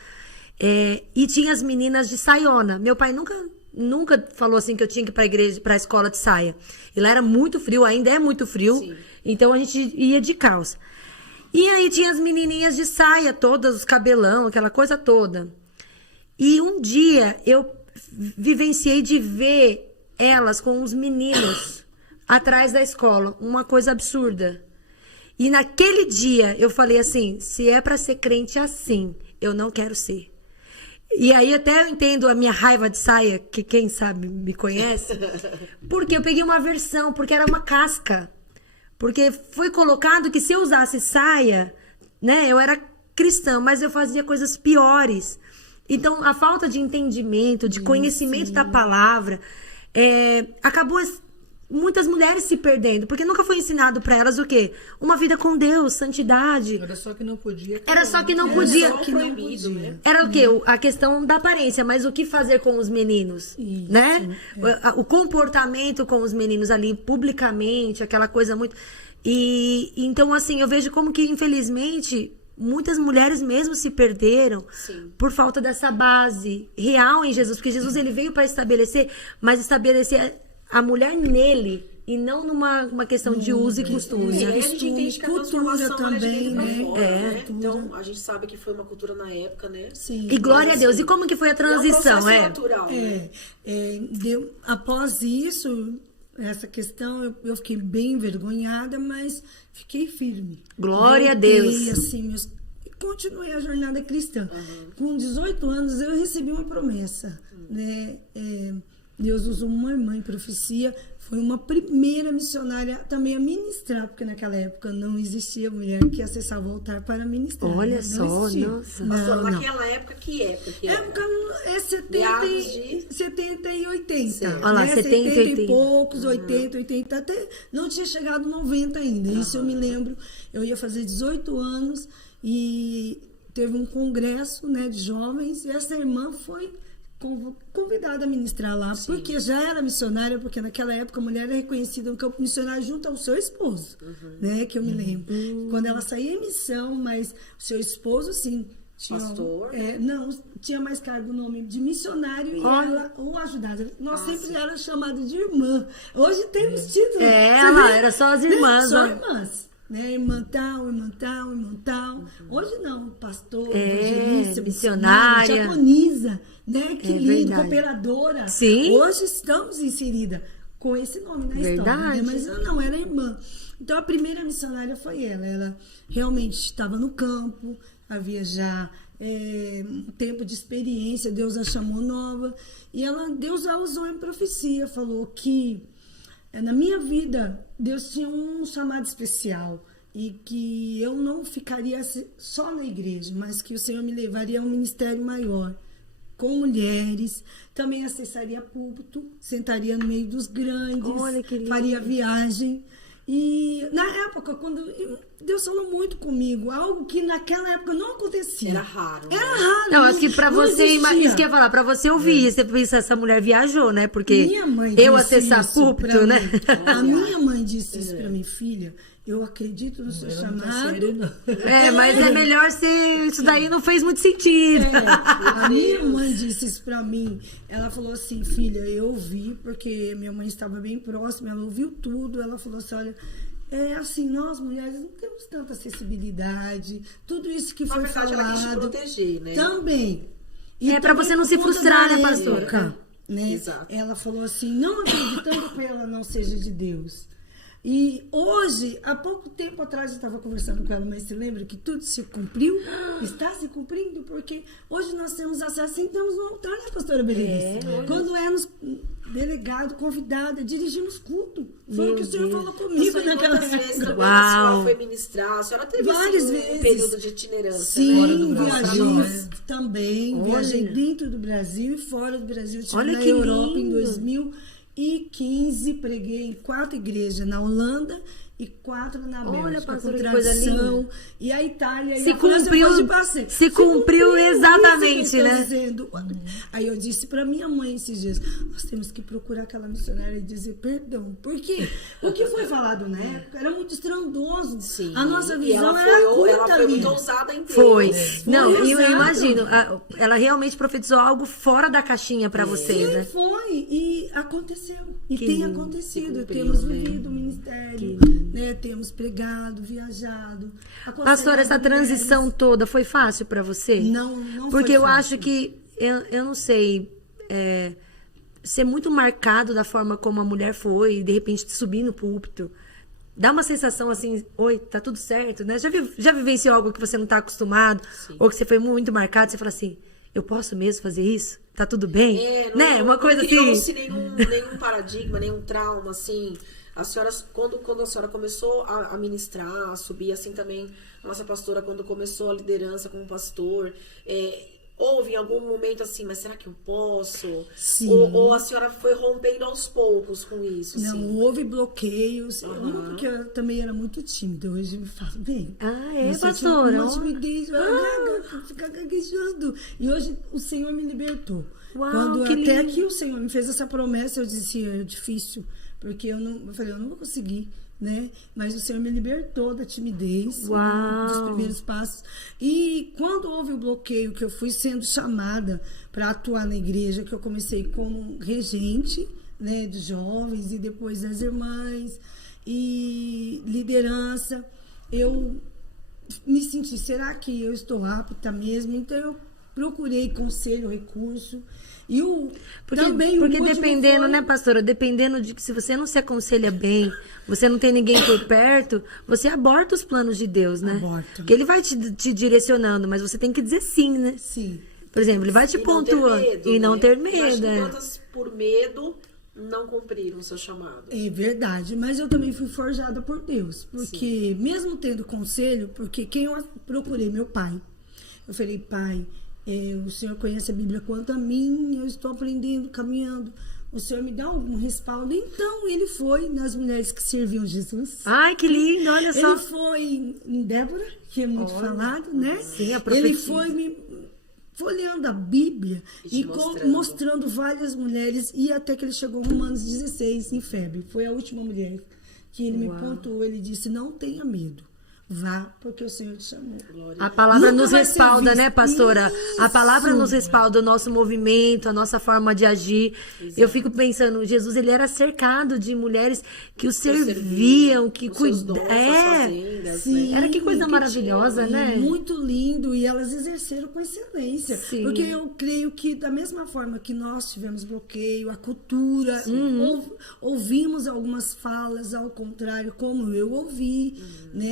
E tinha as meninas de saiona. Meu pai nunca falou assim que eu tinha que ir para a escola de saia. E lá era muito frio, ainda é muito frio. Sim. Então a gente ia de calça. E aí tinha as menininhas de saia, todas, os cabelão, aquela coisa toda. E um dia eu vivenciei de ver elas com os meninos atrás da escola. Uma coisa absurda. E naquele dia eu falei assim, se é para ser crente assim, eu não quero ser. E aí até eu entendo a minha raiva de saia, que quem sabe me conhece, porque eu peguei uma aversão, porque era uma casca. Porque foi colocado que se eu usasse saia, né, eu era cristã, mas eu fazia coisas piores. Então, a falta de entendimento, de conhecimento da palavra, acabou muitas mulheres se perdendo, porque nunca foi ensinado para elas o quê? Uma vida com Deus, santidade. Era só que não podia. Era só que não podia. Só proibido, né? Era o quê? A questão da aparência, mas o que fazer com os meninos, né? O comportamento com os meninos ali, publicamente, aquela coisa muito... E então, assim, eu vejo como que, infelizmente, muitas mulheres mesmo se perderam por falta dessa base real em Jesus, porque Jesus ele veio para estabelecer, mas estabelecer a mulher nele e não numa questão de uso e costume. E aí a gente entende que a transformação cultura também, também, né? fora, né? Então, a gente sabe que foi uma cultura na época, né? Sim. E glória a Deus. E como que foi a transição? É um processo natural, né? Após isso, essa questão, eu fiquei bem envergonhada, mas fiquei firme. Glória a Deus. Assim, continuei a jornada cristã. Com 18 anos, eu recebi uma promessa, né? Deus usou uma irmã em profecia, foi uma primeira missionária também a ministrar, porque naquela época não existia mulher que acessava o altar para ministrar. Olha né? só, Não existia. nossa. Pastor, Não. naquela época, que época que era? Época é 70 e 80. Certo. Olha lá, né? 70 e 80. e poucos, 80, até não tinha chegado 90 ainda. Isso eu me lembro. Eu ia fazer 18 anos e teve um congresso, né, de jovens, e essa irmã foi convidada a ministrar lá, porque já era missionária, porque naquela época a mulher era reconhecida no campo missionário junto ao seu esposo, né, que eu me lembro. Quando ela saía em missão, mas o seu esposo, sim, tinha, pastor? não, tinha mais cargo o nome de missionário e ela o ajudada. Nós sempre era chamada de irmã. Hoje temos título. Ela era só as irmãs. Só né? irmãs. Né? Irmã tal. Hoje não, pastor, evangelista, missionária. diaconisa, né? Que lindo, verdade. cooperadora. Sim. Hoje estamos inseridas com esse nome na história, Verdade. né? Mas eu não era irmã. Então a primeira missionária foi ela. Ela realmente estava no campo, havia já um tempo de experiência, Deus a chamou nova. E Deus a usou em profecia, falou que na minha vida, Deus tinha um chamado especial. e que eu não ficaria só na igreja, mas que o Senhor me levaria a um ministério maior, com mulheres, também acessaria púlpito, sentaria no meio dos grandes, Olha, que lindo. faria viagem. E na época, quando Deus falou muito comigo, algo que naquela época não acontecia. Era raro. Era raro. Não, acho que pra não você, existia. isso que eu ia falar, pra você ouvir isso, você pensa, essa mulher viajou, né? Porque Minha mãe eu disse acessar isso púlpito, pra né? mim. A minha mãe disse isso pra mim, filha, eu acredito no seu Ela não tá chamado. séria, não. É, mas é melhor ser. Isso daí não fez muito sentido. A minha mãe disse isso pra mim. Ela falou assim, filha, eu ouvi, porque minha mãe estava bem próxima, ela ouviu tudo. Ela falou assim, olha, assim, nós mulheres não temos tanta acessibilidade. Tudo isso que Na foi verdade, ela quis te falado. proteger, né? Também. É, pra também você não por se conta frustrar, da né, pastora? época, né? Exato. Ela falou assim, não acreditando que ela não seja de Deus. E hoje, há pouco tempo atrás, eu estava conversando com ela, mas você lembra que tudo se cumpriu? Está se cumprindo, porque hoje nós temos acesso, sentamos no altar, né, pastora Berenice? Quando éramos delegado, convidada, dirigimos culto. Foi o que o senhor falou comigo Pastor, naquela quantas vezes época. também a senhora Uau. foi ministrar? A senhora teve Várias assim, vezes. um período de itinerância, Sim, né? Fora do Brasil, viajei né? também. Olha. Viajei dentro do Brasil e fora do Brasil. Estive Olha na que Europa lindo. em 2015, preguei em 4 igrejas na Holanda e 4 na Olha, Bélgica, com pastora, que coisa tradição. linda. E a Itália Se e a França cumpriu- foi de passeio. se cumpriu exatamente, isso que eu tô né? dizendo. Aí eu disse para minha mãe esses dias, nós temos que procurar aquela missionária e dizer perdão. Por quê? O que foi falado na época era muito estrondoso. Sim. A nossa E visão ela era foi, curta ela foi ali. muito ousada em Deus. Foi. Não, Foi, eu exato. imagino. Ela realmente profetizou algo fora da caixinha pra vocês, Sim, né? foi. E aconteceu. E Que tem lindo. acontecido. Se cumpriu, Temos né? vivido o ministério, né? Temos pregado, viajado. Pastora, essa aconselhado transição mulheres. toda foi fácil pra você? Não Porque foi eu fácil. acho que, eu não sei, ser muito marcado da forma como a mulher foi, e de repente subir no púlpito, dá uma sensação assim, oi, tá tudo certo, né? Já vivenciou algo que você não tá acostumado, ou que você foi muito marcado, você fala assim, eu posso mesmo fazer isso? Tá tudo bem? Né? Uma coisa assim... criou-se nenhum paradigma, nenhum trauma, assim. A senhora, quando a senhora começou a ministrar, a subir, assim também, a nossa pastora, quando começou a liderança como pastor, houve em algum momento assim, mas será que eu posso? Sim. Ou a senhora foi rompendo aos poucos com isso? Não, assim? houve bloqueios. Porque eu também era muito tímida. Hoje eu me falo bem. Ah, é, Mas eu tinha pastora? uma timidez, ficar gaguejando. E hoje o Senhor me libertou. Uau, Quando que até lindo. que o Senhor me fez essa promessa, eu disse, é difícil. Porque eu falei, eu não vou conseguir, né? Mas o Senhor me libertou da timidez, Uau. dos primeiros passos. E quando houve o bloqueio, que eu fui sendo chamada para atuar na igreja, que eu comecei como regente, né, dos jovens e depois das irmãs e liderança, eu me senti, será que eu estou apta mesmo? Então eu procurei conselho, recurso. E Porque motivo dependendo, foi- né, pastora? Dependendo de que se você não se aconselha bem, você não tem ninguém por perto, você aborta os planos de Deus, né? Aborta. Porque ele vai te direcionando, mas você tem que dizer sim, né? Sim. Por exemplo, ele vai te E não ter pontuando. medo, E não né? ter Eu acho medo, que é. quantas por medo não cumpriram o seu chamado? É verdade, mas eu também fui forjada por Deus. Porque mesmo tendo conselho, porque quem eu procurei, meu pai. Eu falei, pai, o Senhor conhece a Bíblia quanto a mim, eu estou aprendendo, caminhando. O Senhor me dá algum respaldo. Então, ele foi nas mulheres que serviam Jesus. Ai, que lindo, olha só. Ele foi em Débora, que é muito falado, né? Sim, a Ele profecia. foi me folheando a Bíblia E te e mostrando. mostrando várias mulheres, e até que ele chegou em Romanos 16, em febre. Foi a última mulher que ele me pontuou. Ele disse, não tenha medo. Vá, porque o Senhor te chamou. A palavra Nunca nos vai ser respalda, visto. né, pastora? A palavra Isso. nos respalda o nosso movimento, a nossa forma de agir. Eu fico pensando, Jesus, ele era cercado de mulheres que o serviam, que os seus cuidavam. dons, suas fazendas, Sim, né? Era que coisa que maravilhosa, tinha, né? Muito lindo, e elas exerceram com excelência. Sim. Porque eu creio que, da mesma forma que nós tivemos bloqueio, a cultura, ouvimos algumas falas ao contrário, como eu ouvi, né?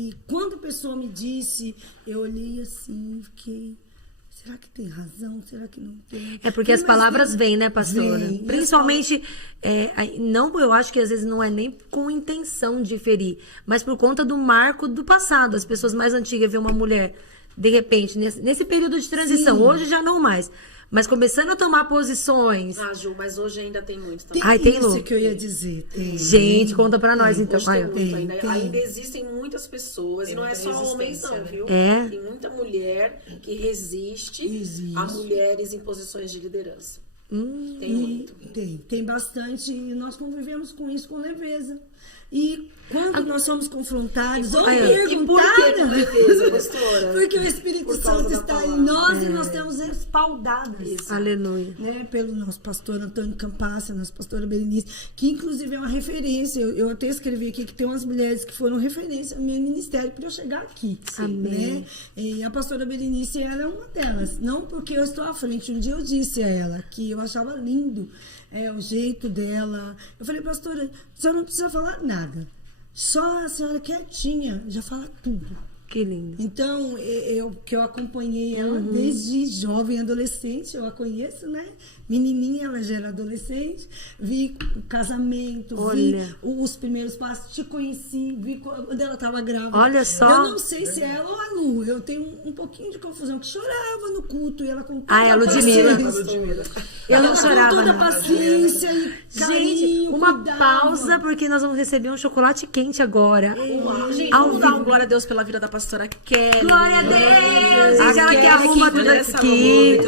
E quando a pessoa me disse, eu olhei assim, fiquei. será que tem razão? Será que não tem? É porque as palavras vêm, né, pastora? Vem. Principalmente, não, eu acho que às vezes não é nem com intenção de ferir, mas por conta do marco do passado. As pessoas mais antigas veem uma mulher, de repente, nesse período de transição, Sim. hoje já não mais, mas começando a tomar posições. Ah, Ju, mas hoje ainda tem muito também. Ai, tem isso louco. que eu ia dizer. Tem. Gente, conta pra nós então. Hoje tem Ai, muito ainda. tem. Ainda existem muitas pessoas, e não é só homens não, viu? É. Tem muita mulher que resiste Existe. a mulheres em posições de liderança. Tem muito. Tem bastante, e nós convivemos com isso com leveza. E quando nós somos confrontados ou E por que com perguntados, leveza, pastora? porque o Espírito Por causa Santo da está em palavra. nós e nós temos respaldadas. aleluia. Né, pelo nosso pastor Antônio Campassa, nossa pastora Berenice, que inclusive é uma referência. Eu até escrevi aqui que tem umas mulheres que foram referência ao meu ministério para eu chegar aqui. Amém. Né? E a pastora Berenice, ela é uma delas. Não porque eu estou à frente. Um dia eu disse a ela que eu achava lindo o jeito dela. Eu falei, pastora, a senhora não precisa falar nada. Só a senhora quietinha já fala tudo. Que lindo. Então, eu acompanhei ela desde jovem, adolescente, eu a conheço, né? Menininha, ela já era adolescente, vi o casamento, vi Olha. os primeiros passos, te conheci, vi quando ela estava grávida. Olha só. Eu não sei se é ela ou a Lu, eu tenho um pouquinho de confusão, que chorava no culto, e ela com toda É a Ludmilla. paciência. Eu não Ela chorava, com toda não. paciência e carinho, Gente, uma cuidado. pausa, porque nós vamos receber um chocolate quente agora. Uau, gente, Ao vamos dar vivo. um glória a Deus pela vida da pastora Kelly. Glória a Deus! Gente, ela que arruma tudo aqui.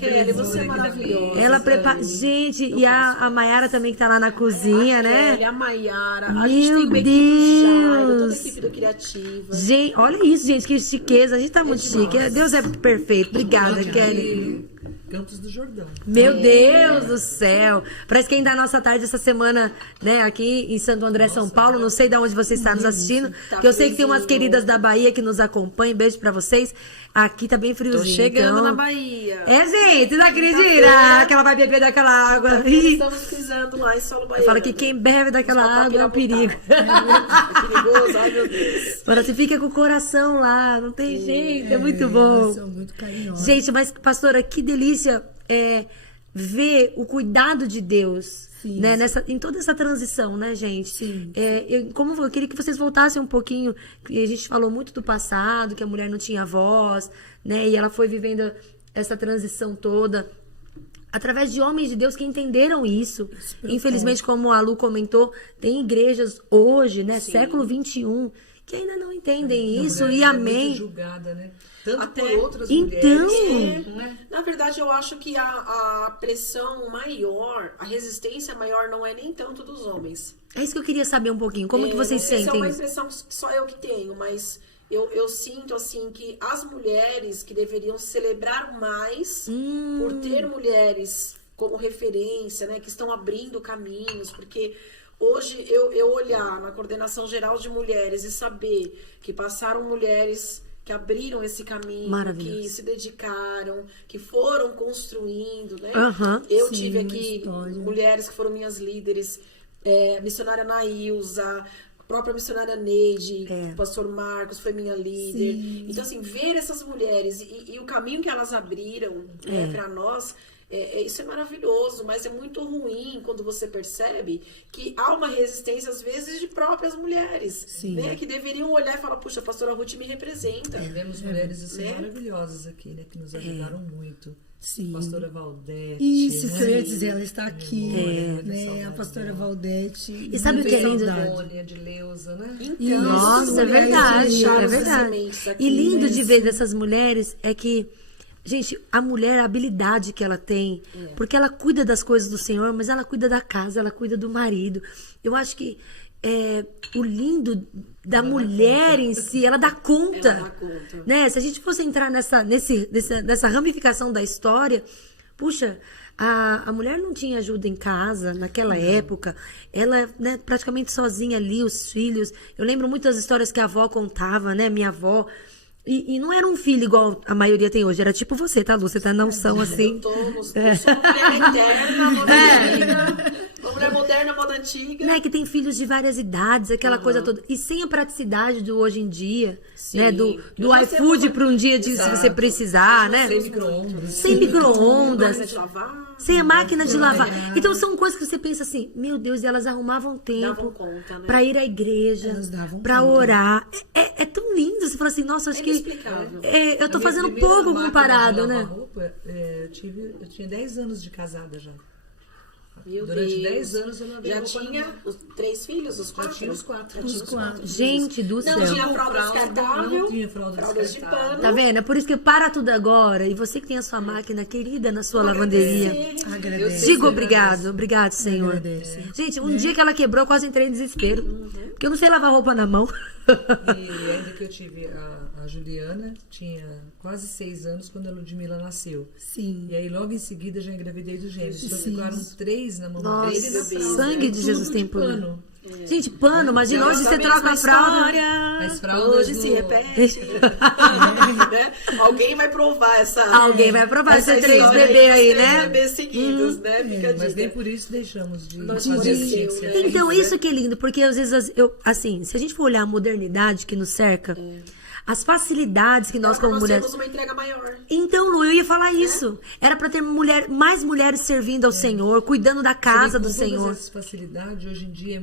Kelly, você é maravilhosa. Ela prepara. Gente, e a Mayara também que tá lá na cozinha, né? Kelly, a Mayara. A Meu gente tem uma equipe Deus. já, toda a equipe do Criativa. Gente, olha isso, gente, que chiqueza. A gente tá muito chique. Deus é perfeito. Obrigada, Kelly. Campos do Jordão. Meu Deus do céu. Parece que ainda a nossa tarde essa semana, né, aqui em Santo André, São Paulo. Não sei de onde você está nos assistindo. Tá que eu sei que tem umas friozinho. queridas da Bahia que nos acompanham. Beijo pra vocês. Aqui tá bem friozinho. Tô chegando então... na Bahia. É, gente, não acredita que ela vai beber daquela água. Ih, Estamos pisando lá em solo baiano. fala que quem bebe daquela Vamos água é um perigo. É perigoso, ai meu Deus. Fala, você fica com o coração lá, não tem jeito, é muito bom. Elas são muito carinhosas. Gente, mas, pastora, que delícia ver o cuidado de Deus. Sim. Né, em toda essa transição, né, gente? Sim. Eu queria que vocês voltassem um pouquinho. A gente falou muito do passado, que a mulher não tinha voz, né? E ela foi vivendo essa transição toda através de homens de Deus que entenderam isso. Infelizmente, como a Lu comentou, tem igrejas hoje, né, século XXI, que ainda não entendem isso. E É amém. muito julgada, né? Tanto Até- por outras Então. mulheres. né? Na verdade, eu acho que a pressão maior, a resistência maior não é nem tanto dos homens. É isso que eu queria saber um pouquinho. Como que vocês Essa é sentem? uma impressão que só eu que tenho, mas eu sinto assim que as mulheres que deveriam celebrar mais por ter mulheres como referência, né, que estão abrindo caminhos, porque hoje eu olhar na coordenação geral de mulheres e saber que passaram mulheres que abriram esse caminho, Maravilhoso. que se dedicaram, que foram construindo, né? Aham. Eu Sim, tive uma aqui história. mulheres que foram minhas líderes, missionária Nailza, a própria missionária Neide, o pastor Marcos foi minha líder. Sim. Então, assim, ver essas mulheres e o caminho que elas abriram para nós, isso é maravilhoso, mas é muito ruim quando você percebe que há uma resistência, às vezes, de próprias mulheres, Sim. né? Que deveriam olhar e falar, puxa, a pastora Ruth me representa. Tivemos mulheres assim Né? maravilhosas aqui, né? Que nos ajudaram muito. Sim. Pastora Valdete. Isso né? que eu ia dizer, ela está aqui, Memória, né? saudade A pastora dela. Valdete. E sabe o que é lindo? Sônia de Leusa, né? Isso, Nossa, é mulheres verdade, deixaram é essas verdade. sementes aqui, E lindo né? de ver dessas mulheres é que, gente, a mulher, a habilidade que ela tem, porque ela cuida das coisas do Senhor, mas ela cuida da casa, ela cuida do marido. Eu acho que o lindo da mulher em si, ela dá conta. Ela dá conta. Né? Se a gente fosse entrar nessa ramificação da história, puxa, a mulher não tinha ajuda em casa naquela época. Ela, né, praticamente sozinha ali, os filhos. Eu lembro muito das histórias que a avó contava, né? Minha avó. E não era um filho igual a maioria tem hoje. Era tipo você, tá, Lu? Você tá na unção assim. Eu sou uma mulher eterna, moderna. Uma mulher moderna, moda antiga. Né, que tem filhos de várias idades, aquela coisa toda. E sem a praticidade do hoje em dia, Sim. né? Do Nós iFood temos- para um dia de se você precisar, né? Sem micro-ondas. Sem micro-ondas. Máquina de lavar. Sem a máquina de lavar. Então são coisas que você pensa assim, meu Deus, e elas arrumavam tempo Davam conta, né? pra ir à igreja, Elas davam pra conta. orar. É tão lindo. Você fala assim, nossa, acho que inexplicável. eu tô A minha fazendo primeira pouco máquina comparado, de né? lavar roupa, eu tinha 10 anos de casada já. Meu Durante Deus. 10 anos eu lavei Já roupa na tinha mão. os 3 filhos, os 4? Já tinha os 4. Já tinha os 4. Gente do Não céu. tinha fralda descartável. Não tinha fralda fraldas de descartável. pano. Tá vendo? É por isso que para tudo agora. E você que tem a sua máquina querida na sua lavanderia. Agradeço. Diga obrigado. Obrigado, Senhor. Agradeço. Gente, um dia que ela quebrou, eu quase entrei em desespero. Porque eu não sei lavar roupa na mão. E ainda que eu tive a Juliana, tinha quase 6 anos quando a Ludmilla nasceu. Sim. E aí logo em seguida já engravidei do gêmeos. Então ficaram 3 na mão Nossa, dele e na fralda. sangue de Tudo Jesus de tem poder. pano. Gente, pano, imagina hoje você Essa troca a mesma fralda. As fraldas Hoje do- se repete. Né? Alguém vai provar essa. Alguém vai provar essa esses 3 história bebês aí, 3 né? bebês seguidos, né? Fica a Mas dica. nem por isso deixamos de Nós fazer podemos assim. ser, certo? Então, isso que é lindo, porque às vezes assim, se a gente for olhar a modernidade que nos cerca, as facilidades que nós, Era pra como nós mulheres. termos uma entrega maior. Então, Lu, eu ia falar isso. Era pra ter mais mulheres servindo ao Senhor, cuidando da casa do Com todas Senhor. essas facilidades, hoje em dia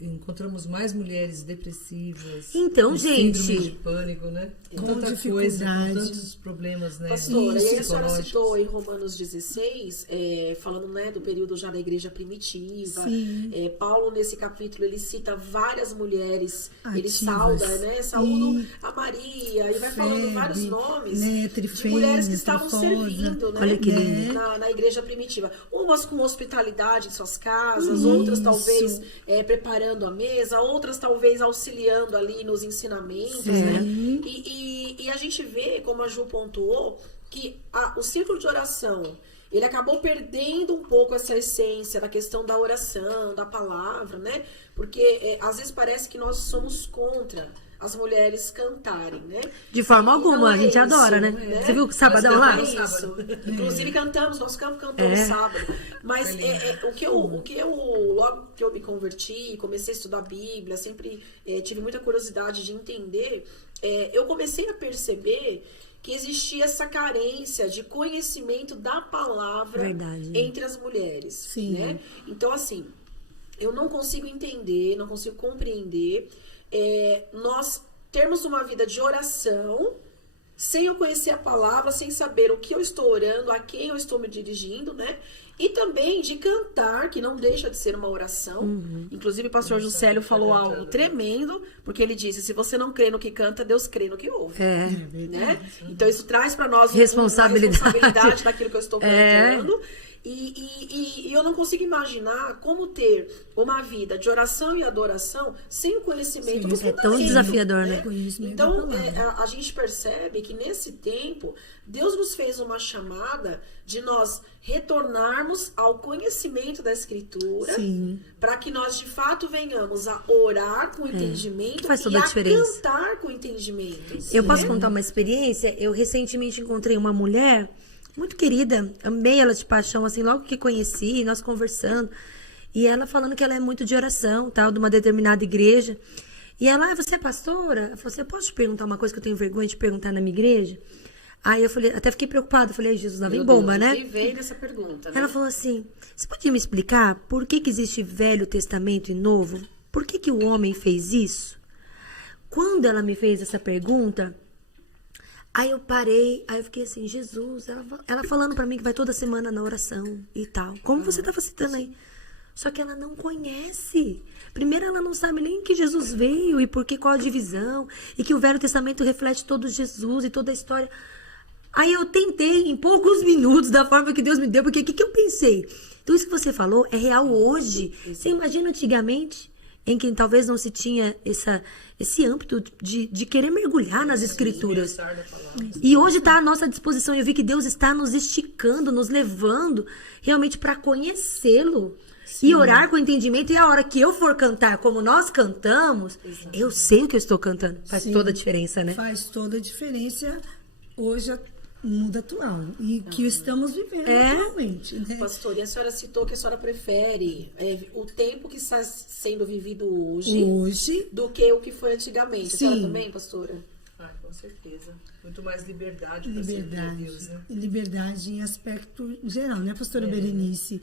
encontramos mais mulheres depressivas. Então, com gente. síndrome de pânico, né? Com Tanta coisa, com dificuldade. tantos problemas, né? Pastora, e aí a senhora psicológicos. citou em Romanos 16, falando, né, do período já da igreja primitiva. Sim. Paulo, nesse capítulo, ele cita várias mulheres, ele Ativas. sauda, né? Saúdo Sim. a Maria, e vai falando Febe, vários nomes né, de mulheres que estavam Trifosa. servindo, né? Olha que lindo. Na igreja primitiva. Umas com hospitalidade em suas casas, outras talvez preparando a mesa, outras talvez auxiliando ali nos ensinamentos, né? E a gente vê, como a Ju pontuou, que o círculo de oração, ele acabou perdendo um pouco essa essência da questão da oração, da palavra, né? Porque às vezes parece que nós somos contra as mulheres cantarem, né? De forma E alguma, não a é gente isso, adora, né? né? Você viu o sabadão lá? É isso. Inclusive cantamos, nosso campo cantamos sábado. Mas o que eu, logo que eu me converti, comecei a estudar a Bíblia, sempre tive muita curiosidade de entender, eu comecei a perceber que existia essa carência de conhecimento da palavra Verdade. entre as mulheres. Sim. Né? Então, assim, eu não consigo entender, não consigo compreender nós termos uma vida de oração sem eu conhecer a palavra, sem saber o que eu estou orando, a quem eu estou me dirigindo, né? E também de cantar, que não deixa de ser uma oração. Inclusive, o pastor Juscelio falou algo tremendo, porque ele disse, se você não crê no que canta, Deus crê no que ouve. Né? Então, isso traz para nós uma responsabilidade daquilo que eu estou cantando. E eu não consigo imaginar como ter uma vida de oração e adoração sem o conhecimento do É tão fundamento, desafiador, né? Então, a gente percebe que nesse tempo, Deus nos fez uma chamada de nós retornarmos ao conhecimento da Escritura, para que nós, de fato, venhamos a orar com entendimento Faz toda e a diferença. cantar com entendimento. Eu posso contar uma experiência? Eu recentemente encontrei uma mulher muito querida, amei ela de paixão, assim, logo que conheci, nós conversando, e ela falando que ela é muito de oração, tal, de uma determinada igreja, e ela, você é pastora? Eu falei, você pode te perguntar uma coisa que eu tenho vergonha de perguntar na minha igreja? Aí eu falei, até fiquei preocupada, eu falei, Jesus, lá vem bomba, né? E veio nessa pergunta, né? Ela falou assim, você podia me explicar por que existe Velho Testamento e Novo? Por que o homem fez isso? Quando ela me fez essa pergunta, aí eu parei, aí eu fiquei assim, Jesus, ela falando pra mim que vai toda semana na oração e tal. Como você tava citando aí. Só que ela não conhece. Primeiro, ela não sabe nem que Jesus veio e por que, qual a divisão. E que o Velho Testamento reflete todo Jesus e toda a história. Aí eu tentei, em poucos minutos, da forma que Deus me deu, porque o que eu pensei? Então, isso que você falou é real hoje. Você imagina antigamente, em que talvez não se tinha esse âmbito de querer mergulhar nas Escrituras. E hoje está à nossa disposição. Eu vi que Deus está nos esticando, nos levando realmente para conhecê-lo. E orar com entendimento. E a hora que eu for cantar como nós cantamos, eu sei o que eu estou cantando. Faz toda a diferença, né? Faz toda a diferença. Hoje mundo atual e que estamos vivendo atualmente, né? Pastor, e a senhora citou que a senhora prefere o tempo que está sendo vivido hoje do que o que foi antigamente. A senhora também, pastora? Com certeza. Muito mais liberdade para servir a Deus, né? Liberdade em aspecto geral, né, pastora Berenice?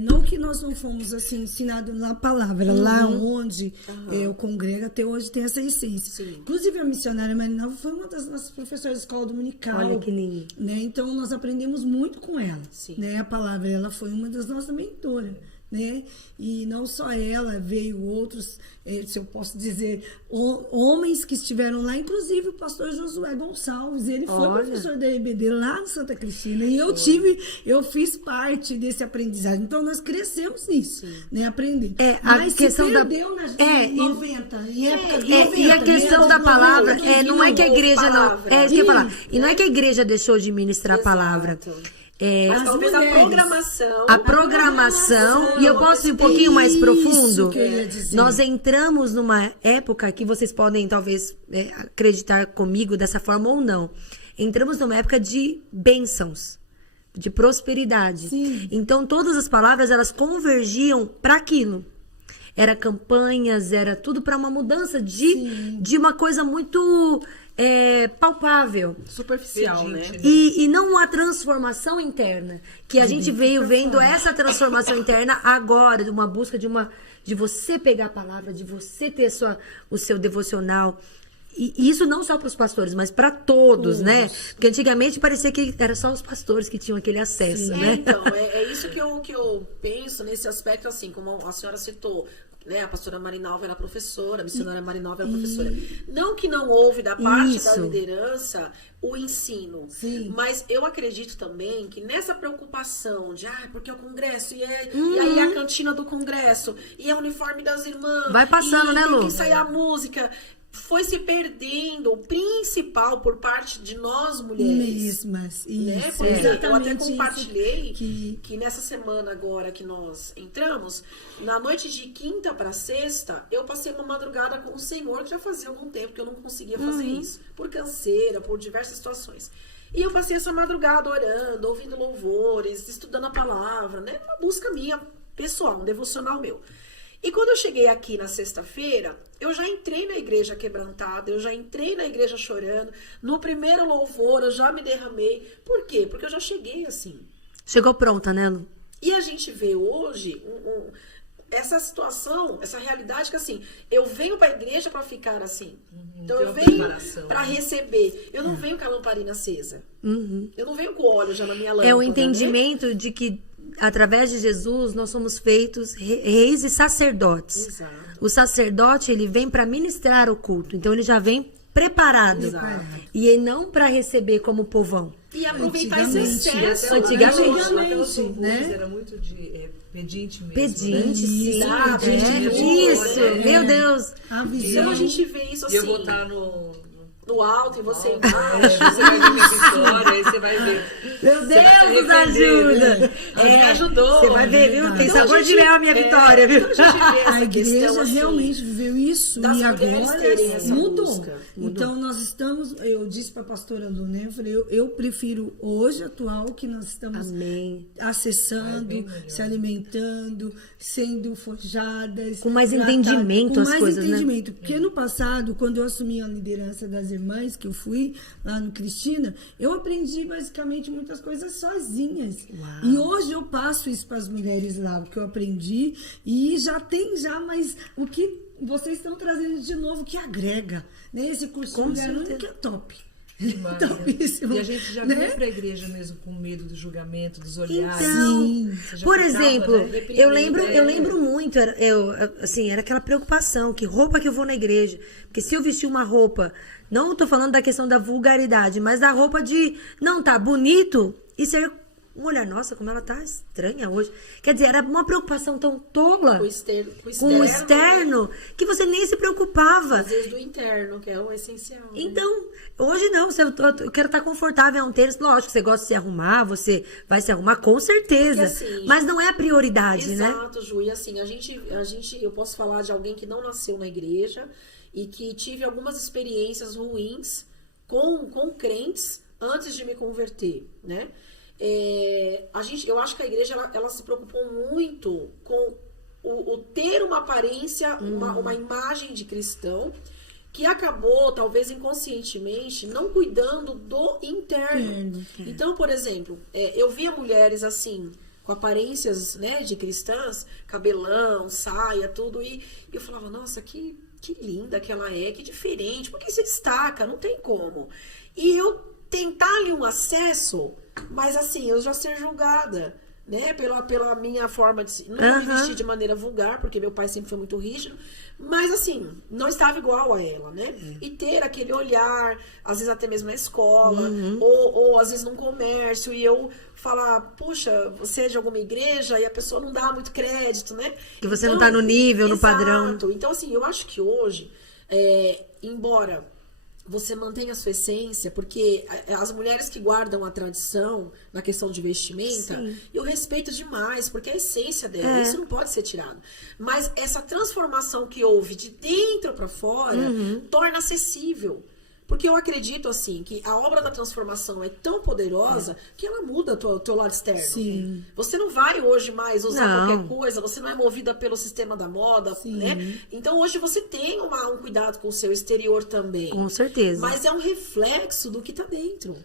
Não que nós não fomos assim ensinados na palavra, lá onde eu congrego, até hoje tem essa essência. Sim. Inclusive a missionária Marinalva foi uma das nossas professoras de escola dominical. Olha que lindo. Né? Então nós aprendemos muito com ela. Sim. Né? A palavra, ela foi uma das nossas mentoras. Né? E não só ela, veio outros, se eu posso dizer, homens que estiveram lá, inclusive o pastor Josué Gonçalves, ele foi professor da EBD lá em Santa Cristina, e eu fiz parte desse aprendizado, então nós crescemos nisso, né? Aprendendo. Mas a questão se perdeu nas 90, em época de 90, e a questão da palavra, não é que a igreja não, isso que eu ia falar, e não é que a igreja deixou de ministrar a palavra. Mas talvez a programação. A programação, e eu posso ir um pouquinho mais profundo? Que eu ia dizer. Nós entramos numa época que vocês podem talvez acreditar comigo dessa forma ou não. Entramos numa época de bênçãos, de prosperidade. Sim. Então todas as palavras elas convergiam para aquilo. Era campanhas, era tudo para uma mudança de uma coisa muito palpável. Superficial, né? E não a transformação interna. Que a gente veio vendo essa transformação interna agora, de uma busca de você pegar a palavra, de você ter o seu devocional. E isso não só para os pastores, mas para todos, né? Porque antigamente parecia que era só os pastores que tinham aquele acesso, né? Então, é isso que eu penso nesse aspecto, assim, como a senhora citou, né? A pastora Marinalva era professora, a missionária Marinalva era professora. Não que não houve da parte da liderança o ensino, mas eu acredito também que nessa preocupação de, porque é o congresso, e aí a cantina do congresso, e é o uniforme das irmãs, vai passando, né, Lu? Tem que sair a música. Foi se perdendo o principal por parte de nós mulheres. Mesmas. Né? Isso, Porque eu até exatamente compartilhei isso que nessa semana agora que nós entramos, na noite de quinta para sexta, eu passei uma madrugada com o Senhor, que já fazia algum tempo que eu não conseguia fazer isso. Por canseira, por diversas situações. E eu passei essa madrugada orando, ouvindo louvores, estudando a palavra, né? Uma busca minha pessoal, um devocional meu. E quando eu cheguei aqui na sexta-feira, eu já entrei na igreja quebrantada, eu já entrei na igreja chorando. No primeiro louvor, eu já me derramei. Por quê? Porque eu já cheguei assim. Chegou pronta, né, Lu? E a gente vê hoje essa situação, essa realidade que assim, eu venho para a igreja para ficar assim. Então eu venho para receber. Eu não venho com a lamparina acesa. Eu não venho com óleo já na minha lâmpada. É o entendimento de que através de Jesus nós somos feitos reis e sacerdotes. Exato. O sacerdote ele vem para ministrar o culto, então ele já vem preparado. Exato. E não para receber como povão. E aproveitar esse excesso. Antigamente, né? Era muito de pedinte mesmo. Pedinte, né? sim. Isso, meu Deus. A visão. Então a gente vê isso assim. E eu vou estar no alto e você embaixo. Você vai ver minha vitória, aí você vai ver. Meu Deus, nos ajuda. Me ajudou. Você vai ver, viu? Tem sabor de mel a minha vitória, viu? Então a gente vê essa A igreja questão, assim, realmente viveu isso das e mulheres agora terem essa mudou. busca. Então nós estamos, eu disse para a pastora Lu, né? Eu falei, eu prefiro hoje atual que nós estamos Amém. acessando, se alimentando, sendo forjadas. Com mais entendimento com as mais coisas, né? entendimento. Porque no passado, quando eu assumi a liderança das irmãs, que eu fui lá no Cristina, eu aprendi basicamente muitas coisas sozinhas. Uau. E hoje eu passo isso para as mulheres lá, o que eu aprendi, e já tem mas o que vocês estão trazendo de novo que agrega, né? Esse curso de mulher única é top. Demais, Topíssimo, E a gente já né? veio para a igreja mesmo com medo do julgamento, dos olhares. Então, Você já por ficava, exemplo, né? eu lembro muito, era aquela preocupação, que roupa que eu vou na igreja. Porque se eu vestir uma roupa, não estou falando da questão da vulgaridade, mas da roupa de, não, tá bonito, e ser um olhar, nossa, como ela tá estranha hoje. Quer dizer, era uma preocupação tão tola com o externo, que você nem se preocupava. Às vezes do interno, que é o essencial. Né? Então, hoje não, eu quero estar confortável, é um tênis, lógico, você gosta de se arrumar, você vai se arrumar, com certeza, assim, mas não é a prioridade, né? Exato, Ju, e assim, a gente, eu posso falar de alguém que não nasceu na igreja e que tive algumas experiências ruins com crentes, antes de me converter, né? Eu acho que a igreja, ela se preocupou muito com o ter uma aparência, uma imagem de cristão, que acabou, talvez inconscientemente, não cuidando do interno. Então, por exemplo, eu via mulheres assim, com aparências, né, de cristãs, cabelão, saia, tudo, e eu falava, nossa, que linda que ela é, que diferente, porque se destaca, não tem como. E eu tentar-lhe um acesso, mas assim, eu já ser julgada, né, pela minha forma de... Não me vestir de maneira vulgar, porque meu pai sempre foi muito rígido, mas assim, não estava igual a ela, né? E ter aquele olhar, às vezes até mesmo na escola, ou às vezes num comércio, e eu falar, puxa, você é de alguma igreja, e a pessoa não dá muito crédito, né? Que você não tá no nível, no padrão. Então, assim, eu acho que hoje, embora você mantenha a sua essência, porque as mulheres que guardam a tradição na questão de vestimenta, eu respeito demais, porque é a essência dela, isso não pode ser tirado. Mas essa transformação que houve de dentro para fora torna acessível. Porque eu acredito, assim, que a obra da transformação é tão poderosa que ela muda o teu lado externo. Sim. Você não vai hoje mais usar qualquer coisa, você não é movida pelo sistema da moda, né? Então, hoje você tem um cuidado com o seu exterior também. Com certeza. Mas é um reflexo do que tá dentro,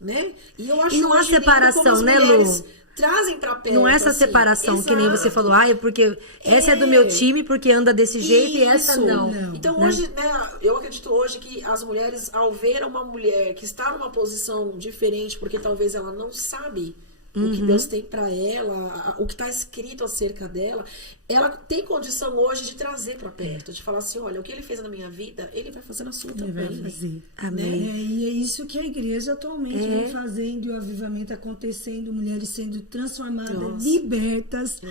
né? E eu acho E não há hoje lindo separação, como as né, mulheres Lu? trazem pra perto. Não é essa assim. separação, que nem você Exato. falou, porque essa é do meu time, porque anda desse jeito, e essa Isso. não. Então né? hoje, né, eu acredito hoje que as mulheres, ao ver uma mulher que está numa posição diferente, porque talvez ela não sabe o que Deus tem para ela, o que está escrito acerca dela, ela tem condição hoje de trazer para perto, de falar assim, olha, o que ele fez na minha vida, ele vai fazer na sua Ele também. vai fazer. Amém. E é isso que a igreja atualmente vem fazendo, e o avivamento acontecendo, mulheres sendo transformadas, libertas,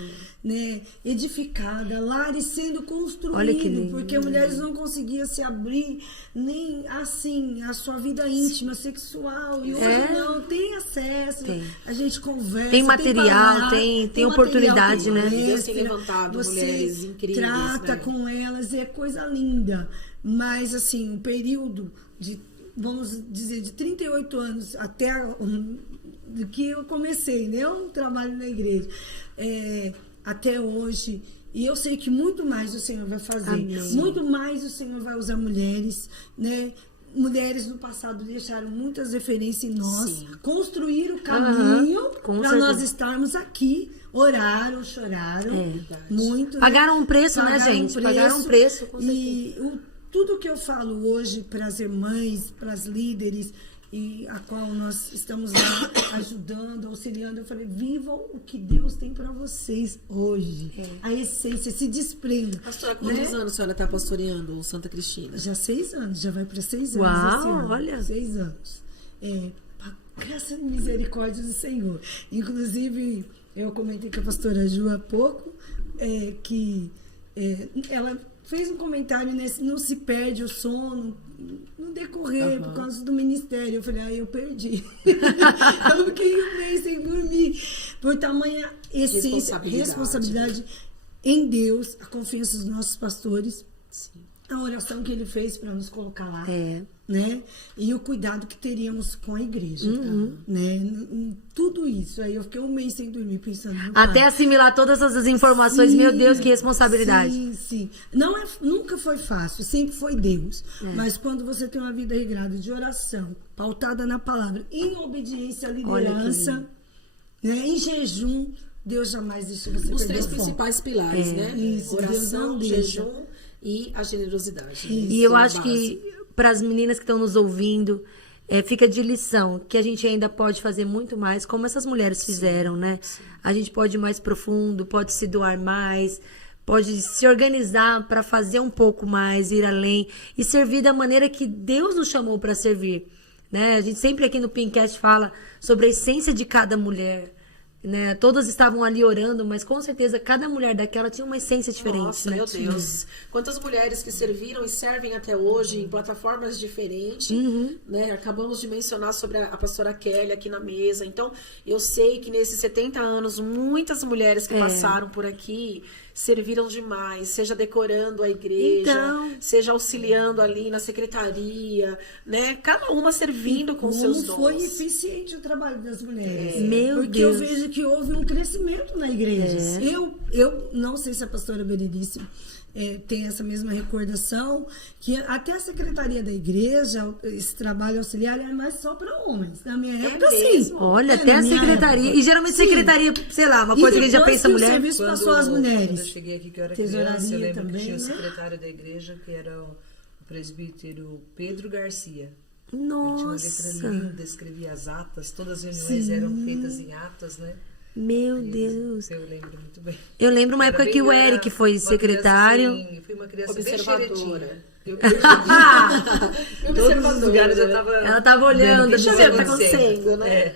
né, edificadas, lares sendo Olha que construídos, lindo. porque mulheres não conseguiam se abrir nem assim a sua vida íntima, sexual, e hoje não, tem acesso, a gente conversa, Tem material, palavra, tem oportunidade, né? Deus tem levantado você mulheres incríveis, trata né? com elas, é coisa linda. Mas, assim, um período de, vamos dizer, de 38 anos até do que eu comecei, né? Eu trabalho na igreja. Até hoje. E eu sei que muito mais o Senhor vai fazer. Amém. Muito mais o Senhor vai usar mulheres, né? Mulheres no passado deixaram muitas referências em nós, construíram o caminho com para certeza. nós estarmos aqui. Oraram, choraram muito. Né? Pagaram um preço, né, gente? Pagaram um preço, com certeza. E tudo que eu falo hoje para as irmãs, para as líderes, e a qual nós estamos lá ajudando, auxiliando, eu falei, vivam o que Deus tem para vocês hoje. A essência, se desprenda. Pastora, quantos anos a senhora está pastoreando o Santa Cristina? Já 6 anos, já vai para 6 anos. Uau, esse ano. olha. 6 anos. Graça e misericórdia do Senhor. Inclusive, eu comentei com a pastora Ju há pouco, que ela fez um comentário nesse, não se perde o sono no decorrer, por causa do ministério. Eu falei, eu perdi. Eu fiquei um mês sem dormir. Por tamanha essência, responsabilidade em Deus, a confiança dos nossos pastores, a oração que ele fez para nos colocar lá. Né? E o cuidado que teríamos com a igreja, né? Tudo isso. Aí eu fiquei um mês sem dormir pensando. Até assimilar todas essas informações, meu Deus, que responsabilidade. Sim. Nunca foi fácil, sempre foi Deus. Mas quando você tem uma vida regrada de oração, pautada na palavra, em obediência à liderança, né? Em jejum, Deus jamais deixa você Os perder 3 o foco. principais pilares, né? Isso, oração, Deus não deixa. jejum e a generosidade. E eu acho que para as meninas que estão nos ouvindo, fica de lição que a gente ainda pode fazer muito mais, como essas mulheres fizeram, né? A gente pode ir mais profundo, pode se doar mais, pode se organizar para fazer um pouco mais, ir além e servir da maneira que Deus nos chamou para servir, né? A gente sempre aqui no Pincast fala sobre a essência de cada mulher, né? Todas estavam ali orando, mas com certeza cada mulher daquela tinha uma essência diferente. Nossa, né? meu Deus. Quantas mulheres que serviram e servem até hoje em plataformas diferentes, né? Acabamos de mencionar sobre a pastora Kelly aqui na mesa. Então, eu sei que nesses 70 anos, muitas mulheres que passaram por aqui serviram demais, seja decorando a igreja, Então. seja auxiliando ali na secretaria, né? Cada uma servindo com seus Como dons. foi eficiente o trabalho das mulheres. Meu Porque Deus. eu vejo que houve um crescimento na igreja. Eu não sei se a pastora Berenice tem essa mesma recordação, que até a secretaria da igreja, esse trabalho auxiliar é mais só para homens. Na minha época, sim. mesmo? Olha, É, até na a minha secretaria. época. E geralmente Sim. secretaria, sei lá, uma E coisa que a gente já depois pensa que o mulher. serviço passou às Quando eu mulheres. cheguei aqui, que eu era Tesouraria criança, eu lembro também, que tinha o né? secretário da igreja, que era o presbítero Pedro Garcia. Ele tinha uma letra Nossa, linda, escrevia as atas, todas as reuniões eram feitas em atas, né? meu Deus. Eu lembro muito bem. Eu lembro uma Era época bem- que o eu era Eric foi uma secretário. criança, assim, fui uma criança bem Observadora. xeretinha. Eu percebi. Todos os lugares eu tava... Ela tava olhando, vendo Deixa eu ver o que tá acontecendo, né? É.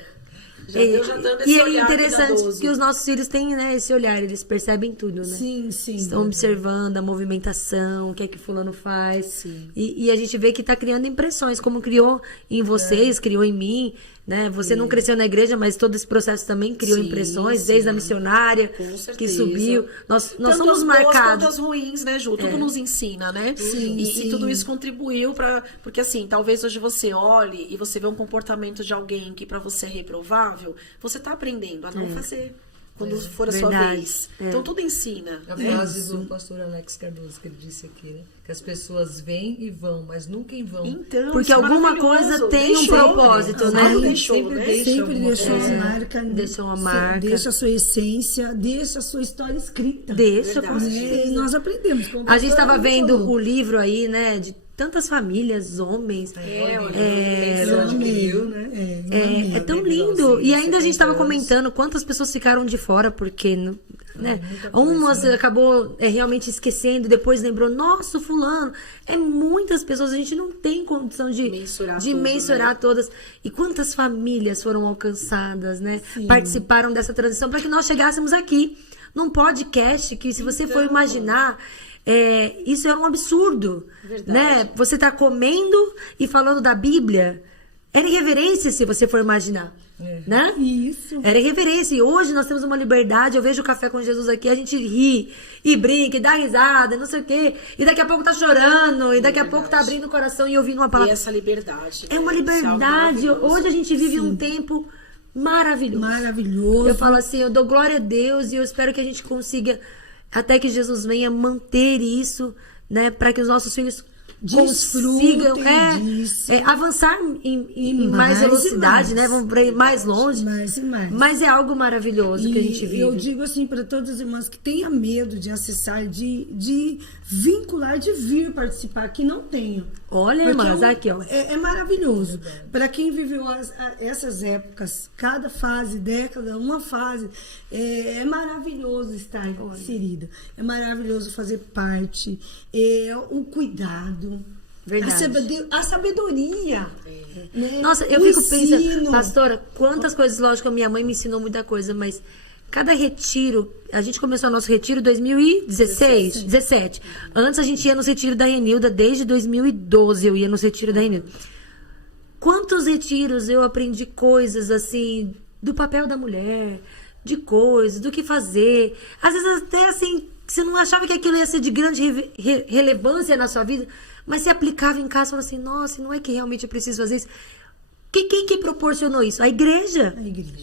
Já dando esse E é olhar interessante cuidadoso. que os nossos filhos têm, né, esse olhar, eles percebem tudo, né? Sim, sim. Estão observando a movimentação, o que é que fulano faz. E a gente vê que está criando impressões, como criou em vocês, criou em mim, né? Você não cresceu na igreja, mas todo esse processo também criou Sim, impressões, sim. desde a missionária, Com que certeza. subiu. Nós Tanto somos as boas marcados. quanto as ruins, né, Ju? Tudo nos ensina, né? Sim, e sim. tudo isso contribuiu para, porque assim, talvez hoje você olhe e você vê um comportamento de alguém que para você é reprovável, você tá aprendendo a não fazer quando for a sua Verdade. vez. É. Então tudo ensina, A né? frase do pastor Alex Cardoso que ele disse aqui, né? Que as pessoas vêm e vão, mas nunca em vão. Então, Porque isso é alguma maravilhoso. coisa tem um Deixou, propósito, né? Sempre deixou, Sempre né? deixa. Sempre alguma deixou coisa. marca. Deixou uma marca. Deixa a sua essência, deixa a sua história escrita. Deixa, com Verdade. certeza. E nós aprendemos. como A gente pastora estava vendo falou. o livro aí, né, de tantas famílias, homens. Eu amei, né? É tão lindo. E ainda a gente estava comentando quantas pessoas ficaram de fora, porque, né? Umas acabou realmente esquecendo, depois lembrou, nossa, fulano. É muitas pessoas, a gente não tem condição de Mensurar de tudo, mensurar todas. E quantas famílias foram alcançadas, né? Participaram dessa transição para que nós chegássemos aqui num podcast que, se você for imaginar, isso é um absurdo, né? Você tá comendo e falando da Bíblia. Era irreverência, se você for imaginar, né? Isso. Era irreverência. E hoje nós temos uma liberdade. Eu vejo o Café com Jesus aqui, a gente ri e brinca e dá risada, e não sei o quê. E daqui a pouco tá chorando, e daqui a pouco tá abrindo o coração e ouvindo uma E palavra. essa liberdade. É uma né? Isso algo liberdade. maravilhoso. Hoje a gente vive um tempo maravilhoso. Maravilhoso. Eu falo assim, eu dou glória a Deus e eu espero que a gente consiga, até que Jesus venha, manter isso, né? Para que os nossos filhos consigam disso. avançar em mais mais e velocidade, mais. né? Vamos para mais longe. Mais e mais. Mas é algo maravilhoso que a gente vive. Eu digo assim para todas as irmãs que tenham medo de acessar, de vincular, de vir participar, que não tenham. Olha, Porque irmãs, aqui, ó. É maravilhoso. Para quem viveu essas épocas, cada fase, década, uma fase, é maravilhoso estar inserida. É maravilhoso fazer parte. O cuidado. Verdade. A sabedoria. Né? Nossa, eu O fico pensando, ensino. pastora, quantas coisas, lógico, a minha mãe me ensinou muita coisa, mas cada retiro, a gente começou o nosso retiro em 2016, 17. Antes a gente ia no retiro da Renilda, desde 2012 eu ia no retiro da Renilda. Quantos retiros eu aprendi coisas assim, do papel da mulher, de coisas, do que fazer. Às vezes até assim, você não achava que aquilo ia ser de grande relevância na sua vida, mas você aplicava em casa e falava assim, nossa, não é que realmente eu preciso fazer isso. Quem que proporcionou isso? A igreja.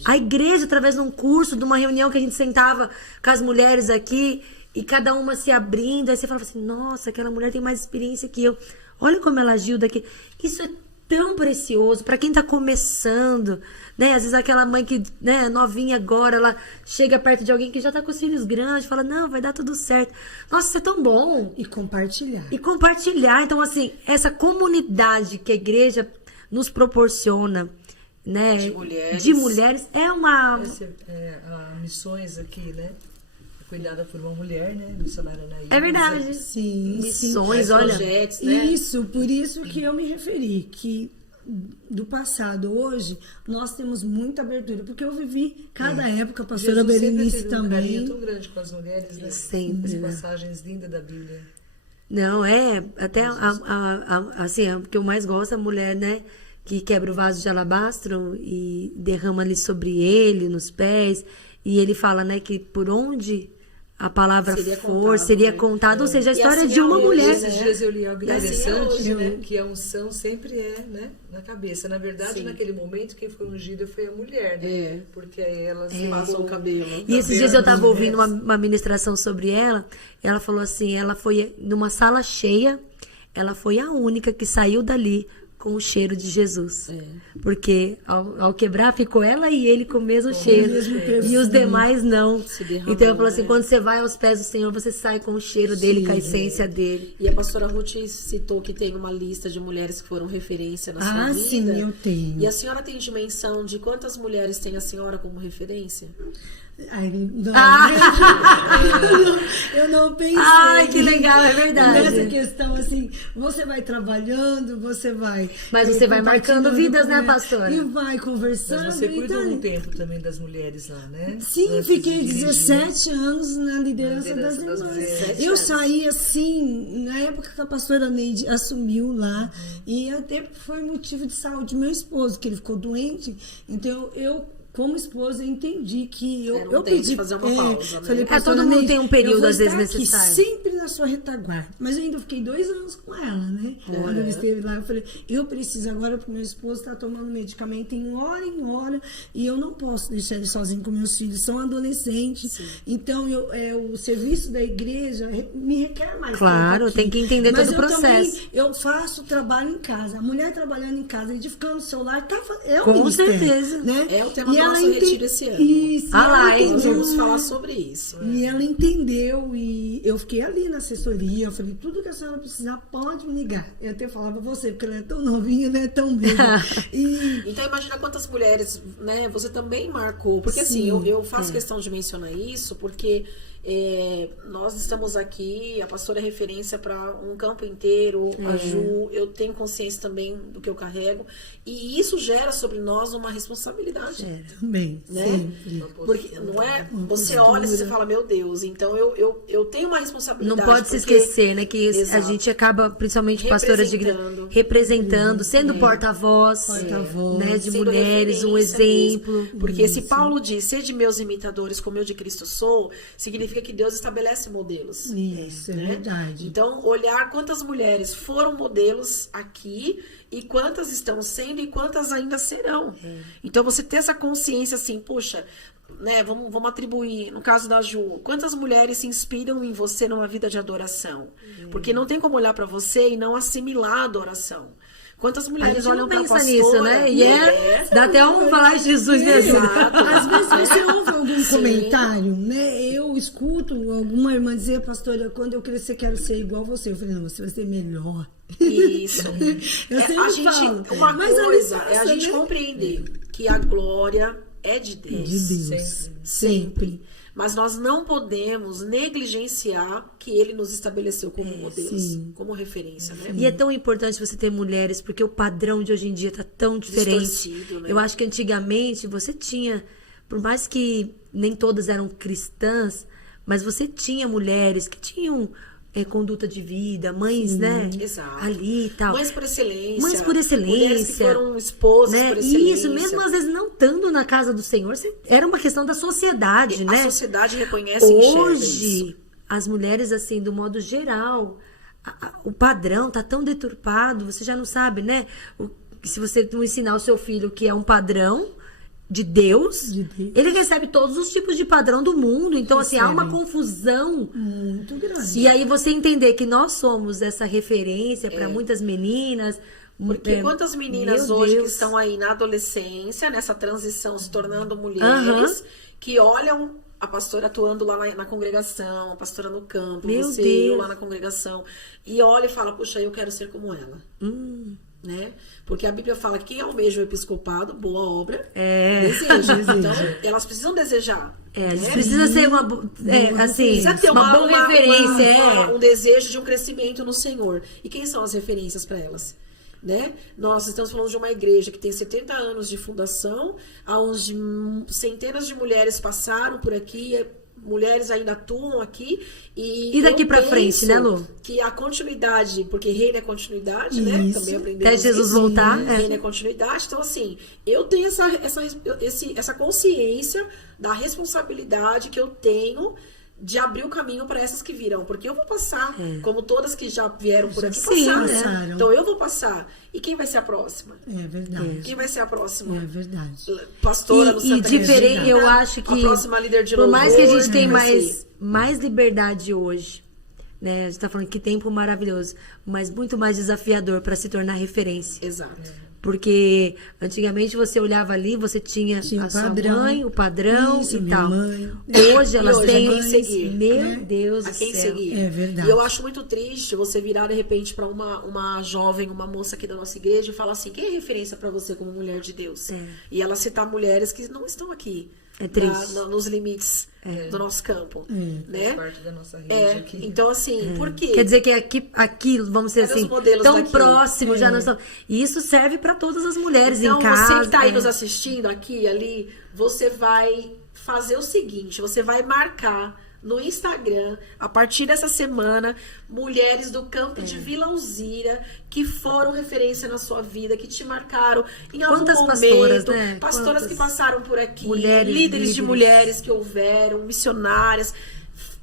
A igreja, através de um curso, de uma reunião que a gente sentava com as mulheres aqui, e cada uma se abrindo, aí você falava assim, nossa, aquela mulher tem mais experiência que eu. Olha como ela agiu daqui. Isso é tão precioso para quem está começando, né? Às vezes aquela mãe que, né, novinha agora, ela chega perto de alguém que já está com os filhos grandes, fala, não, vai dar tudo certo. Nossa, isso é tão bom. E compartilhar. E compartilhar. Então, assim, essa comunidade que a igreja nos proporciona, né? De mulheres é uma... A missões aqui, né? Cuidada por uma mulher, né? Missionária Anaí. É verdade. Sim, Missões, sim. olha. Projetos, né? Isso, por isso que eu me referi, que do passado hoje nós temos muita abertura, porque eu vivi cada época, a pastora Jesus sempre Berenice teve um carinho também. tão grande com as mulheres, né? Sempre, As né? passagens lindas da Bíblia. Não, até assim, o que eu mais gosto é a mulher, né, que quebra o vaso de alabastro e derrama ali sobre ele, nos pés, e ele fala, né, que por onde a palavra Seria for, contado, seria né? contada, ou seja, a E história assim de é uma hoje, mulher. né? Esses dias eu li algo E assim é interessante, hoje, né? né? Que a unção sempre é, né? Na cabeça. Na verdade, Sim. naquele momento, quem foi ungida foi a mulher, né? É. Porque aí ela Passou o cabelo. E esses dias eu estava ouvindo uma ministração sobre ela, ela falou assim, ela foi numa sala cheia, ela foi a única que saiu dali com o cheiro de Jesus. Porque ao quebrar, ficou ela e ele com o mesmo cheiro. E os demais não. Se derramou, Então eu falo assim, né? quando você vai aos pés do Senhor, você sai com o cheiro dele, com a essência dele. E a pastora Ruth citou que tem uma lista de mulheres que foram referência na sua vida. sim, eu tenho. E a senhora tem dimensão de quantas mulheres tem a senhora como referência? Ai, não. Eu não pensei. Ai, que legal, é verdade. Nessa questão, assim, você vai trabalhando, você vai... Mas você vai marcando compartilhando vidas, com né, ela, pastora? E vai conversando. Mas você cuidou então, um tempo também das mulheres lá, né? Sim, Antes fiquei de dirigir. 17 anos na liderança das liderança das irmãs. mulheres. Eu saí assim, na época que a pastora Neide assumiu lá, e até foi motivo de saúde do meu esposo, que ele ficou doente. Então eu como esposa, eu entendi que eu, Era um eu tempo de pedi. fazer uma pausa, né? Falei, todo mundo Neide, tem um período, eu vou às vezes, estar aqui necessário. sempre na sua retaguarda. Mas eu ainda fiquei 2 anos com ela, né? Quando eu esteve lá, eu falei, eu preciso agora, porque meu esposo está tomando medicamento em hora, e eu não posso deixar ele sozinho com meus filhos, são adolescentes. Sim. Então, o serviço da igreja me requer mais. Claro, tem que entender todo o processo. Também, eu faço trabalho em casa. A mulher trabalhando em casa, edificando o celular, é o Com ministério, certeza. né? É o tema do nosso retiro esse ano. Isso, Ah lá, hein? Nós vamos falar sobre isso. E ela entendeu, e eu fiquei ali na assessoria, eu falei, tudo que a senhora precisar, pode me ligar. Eu até falava você, porque ela é tão novinha, né, tão bem. Então imagina quantas mulheres, né, você também marcou. Porque assim, eu faço questão de mencionar isso, porque nós estamos aqui, a pastora é referência para um campo inteiro, a Ju, eu tenho consciência também do que eu carrego, e isso gera sobre nós uma responsabilidade. Também, né? sempre. Porque não é, você olha e você fala, meu Deus, então eu tenho uma responsabilidade. Não pode se porque- esquecer, né? Que a Exato. gente acaba, principalmente pastora de igreja, representando, sendo porta-voz, né, de sendo mulheres, um referência exemplo. mesmo. Porque se Paulo diz, sede meus imitadores como eu de Cristo sou, significa que Deus estabelece modelos. Isso, é né? verdade. Então, olhar quantas mulheres foram modelos aqui e quantas estão sendo e quantas ainda serão. Então, você ter essa consciência assim, puxa, né, vamos atribuir, no caso da Ju, quantas mulheres se inspiram em você numa vida de adoração? Porque não tem como olhar para você e não assimilar a adoração. Quantas A mulheres gente olham não para a pensa pastora? nisso, né? E dá até um falar de Jesus mesmo. Exato. Às vezes você ouve algum comentário, né? Eu escuto alguma irmã dizer, pastora, quando eu crescer quero ser igual você. Eu falei, não, você vai ser melhor. Isso. Eu sempre a gente, falo. uma Mas ali coisa passa, é a gente né? compreender que a glória é de Deus. De Deus. Sempre. Mas nós não podemos negligenciar que ele nos estabeleceu como modelos, como referência, né? E é tão importante você ter mulheres, porque o padrão de hoje em dia tá tão diferente. Distorcido, né? Eu acho que antigamente você tinha, por mais que nem todas eram cristãs, mas você tinha mulheres que tinham conduta de vida, mães, né? Exato. Ali e tal. Mães por excelência. Mães por excelência. Mulheres que foram esposas né? por excelência. Isso, mesmo às vezes não estando na casa do Senhor, era uma questão da sociedade, né? A sociedade reconhece e enxerga isso. Hoje, as mulheres, assim, do modo geral, o padrão tá tão deturpado, você já não sabe, né? Se você não ensinar o seu filho que é um padrão de Deus, ele recebe todos os tipos de padrão do mundo. Então, assim, há uma confusão Muito grande. E aí você entender que nós somos essa referência para muitas meninas. Porque quantas meninas meu hoje Deus. que estão aí na adolescência, nessa transição, se tornando mulheres, que olham a pastora atuando lá na congregação, a pastora no campo, Meu você Deus. eu lá na congregação, e olha e fala, puxa, eu quero ser como ela. Né? Porque a Bíblia fala que quem almeja o episcopado, boa obra, deseja. Então, elas precisam desejar. A gente né? precisa ser assim, Precisa ter uma boa referência. um desejo de um crescimento no Senhor. E quem são as referências para elas? Né? Nós estamos falando de uma igreja que tem 70 anos de fundação, onde centenas de mulheres passaram por aqui, mulheres ainda atuam aqui. E daqui pra frente, né, Lu? Que a continuidade, porque reino é continuidade, né? Também aprendemos Até Jesus isso. voltar. Reino é continuidade. Então, assim, eu tenho essa consciência da responsabilidade que eu tenho de abrir o caminho para essas que virão, porque eu vou passar, como todas que já vieram por aqui Sim, passaram. né? Então eu vou passar. E quem vai ser a próxima? É verdade. Quem vai ser a próxima? É verdade. Pastora do E Santa diferente, Catarina, eu acho que a próxima líder de por louvor, mais que a gente tenha vai ser. mais liberdade hoje, né? A gente tá falando que tempo maravilhoso, mas muito mais desafiador para se tornar referência. Exato. Porque antigamente você olhava ali, você tinha Tinha a o sua padrão. mãe, o padrão Isso, e minha tal. mãe. Hoje elas hoje, têm a quem seguir, meu né? Deus A do quem céu. seguir. É verdade. E eu acho muito triste você virar de repente para uma jovem, uma moça aqui da nossa igreja e falar assim: quem é referência para você como mulher de Deus? É. E ela citar mulheres que não estão aqui. É triste. Nos limites do nosso campo. Faz Né? parte da nossa rede É, aqui. então assim, por quê? Quer dizer que aqui vamos dizer Olha os assim, modelos tão daqui. próximo já nós estamos. E isso serve para todas as mulheres Então, em casa. você que está aí é. nos assistindo aqui e ali, você vai fazer o seguinte, você vai marcar no Instagram, a partir dessa semana, mulheres do campo de Vila Alzira que foram referência na sua vida, que te marcaram em algum Quantas momento. pastoras, né? Pastoras Quantas que passaram por aqui, mulheres, líderes de líderes. mulheres que houveram, missionárias.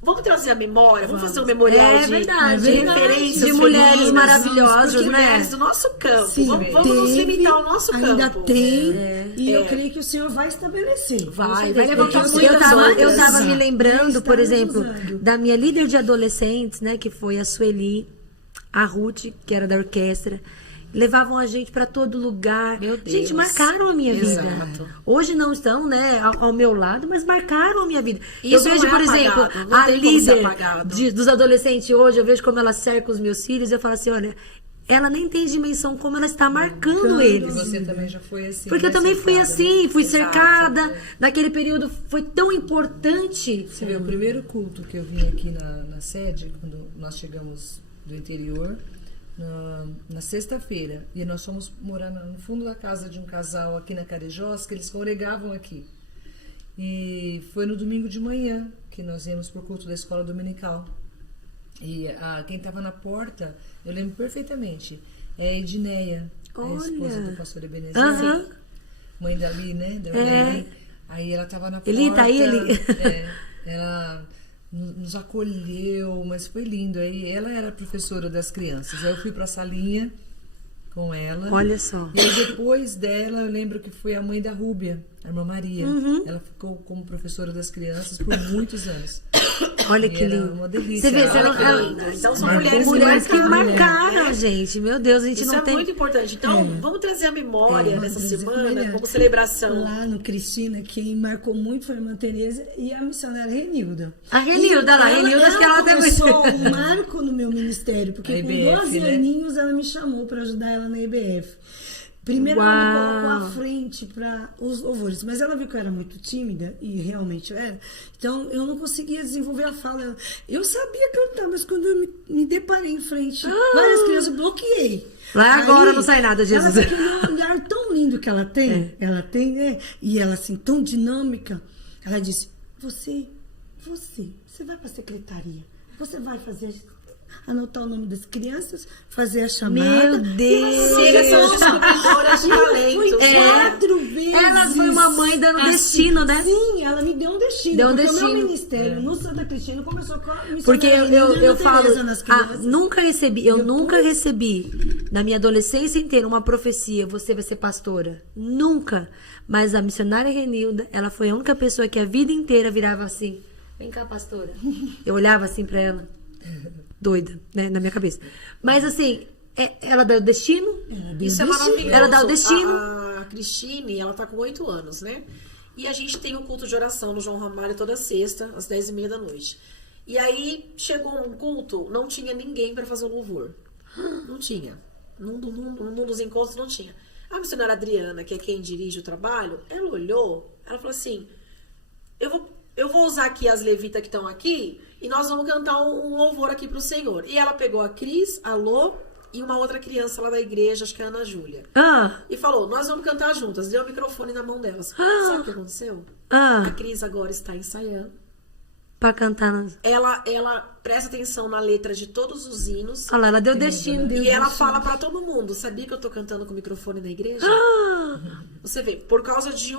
Vamos trazer a memória, vamos fazer um memorial É de, verdade, de é verdade. referências De mulheres femininas, maravilhosas, porque né? mulheres do nosso campo. Sim, Vamos nos teve, limitar ao nosso campo. ainda tem, e eu creio que o Senhor vai estabelecer. Vai Com certeza, levantar porque muitas Eu outras. tava me lembrando, por Estamos exemplo, usando. da minha líder de adolescentes, né, que foi a Sueli, a Ruth, que era da orquestra. Levavam a gente para todo lugar. Meu Deus. Gente, marcaram a minha Exato. vida. Hoje não estão, né, ao meu lado, mas marcaram a minha vida. Isso eu vejo, não é por exemplo, apagado, não a tem como ser líder apagado. dos adolescentes hoje, eu vejo como ela cerca os meus filhos, eu falo assim, olha, ela nem tem dimensão como ela está marcando E eles. você também já foi assim. Porque eu né? também fui Cercada, assim, fui Exato. cercada. Naquele período foi tão importante. Você vê, o primeiro culto que eu vim aqui na sede, quando nós chegamos do interior, na sexta-feira, e nós fomos morar no fundo da casa de um casal aqui na Carijós, que eles congregavam aqui. E foi no domingo de manhã que nós íamos para o culto da escola dominical. E quem estava na porta, eu lembro perfeitamente, é a Edneia, a esposa Olha. do pastor Ebenezer. Aham. Mãe da Li, né? Da Eli. Aí ela tava na porta. Eli, tá aí, Eli? Ela nos acolheu, mas foi lindo. Aí ela era professora das crianças. Aí eu fui pra salinha com ela. Olha só. E aí depois dela, eu lembro que foi a mãe da Rúbia, a irmã Maria. Uhum. Ela ficou como professora das crianças por muitos anos. Olha E que era lindo. uma delícia. Você vê, Olha não, que lindo. Então são Marcou mulheres que marcaram, marcaram, né? gente. Meu Deus, a gente Isso não é tem. muito importante. Então, vamos trazer a memória Vamos dessa trazer semana memória. como celebração. Lá no Cristina, quem marcou muito foi a irmã Tereza e a missionária Renilda. A Renilda lá, Renilda, acho que ela até começou um marco no meu ministério, porque A com IBF, 12 né? aninhos ela me chamou para ajudar ela na IBF. Primeiro ela me colocou à frente para os louvores, mas ela viu que eu era muito tímida, e realmente eu era, então eu não conseguia desenvolver a fala. Eu sabia cantar, mas quando eu me deparei em frente, várias crianças, eu bloqueei. Lá agora não sai nada, Jesus. Ela ficou um olhar tão lindo que ela tem, né? E ela assim, tão dinâmica. Ela disse, você vai para a secretaria, você vai anotar o nome das crianças, fazer a chamada. Meu Deus! Ser essas descobridoras de talentos. Fui 4 vezes. Ela foi uma mãe dando destino, né? Sim, ela me deu um destino. Deu um porque destino. o meu ministério no Santa Cristina começou com a missionária Porque eu falo, Teresa nas crianças. nunca recebi na minha adolescência inteira uma profecia, você vai ser pastora. Nunca. Mas a missionária Renilda, ela foi a única pessoa que a vida inteira virava assim, vem cá, pastora. Eu olhava assim pra ela, doida, né, na minha cabeça. Mas assim, ela dá o destino. Isso é maravilhoso. Ela dá o destino. A Cristine, ela tá com 8 anos, né? E a gente tem o culto de oração no João Ramalho toda sexta, às 10h30 da noite. E aí, chegou um culto, não tinha ninguém para fazer o louvor. Não tinha. Num dos encontros não tinha. A missionária Adriana, que é quem dirige o trabalho, ela olhou, ela falou assim, eu vou usar aqui as levitas que estão aqui e nós vamos cantar um louvor aqui pro Senhor. E ela pegou a Cris, a Lô e uma outra criança lá da igreja, acho que é a Ana Júlia. Ah, E falou, nós vamos cantar juntas. Deu o microfone na mão delas. Sabe o que aconteceu? A Cris agora está ensaiando. pra cantar. Ela presta atenção na letra de todos os hinos. Olha lá, ela deu destino. E ela fala pra todo mundo, sabia que eu tô cantando com o microfone na igreja? Você vê, por causa de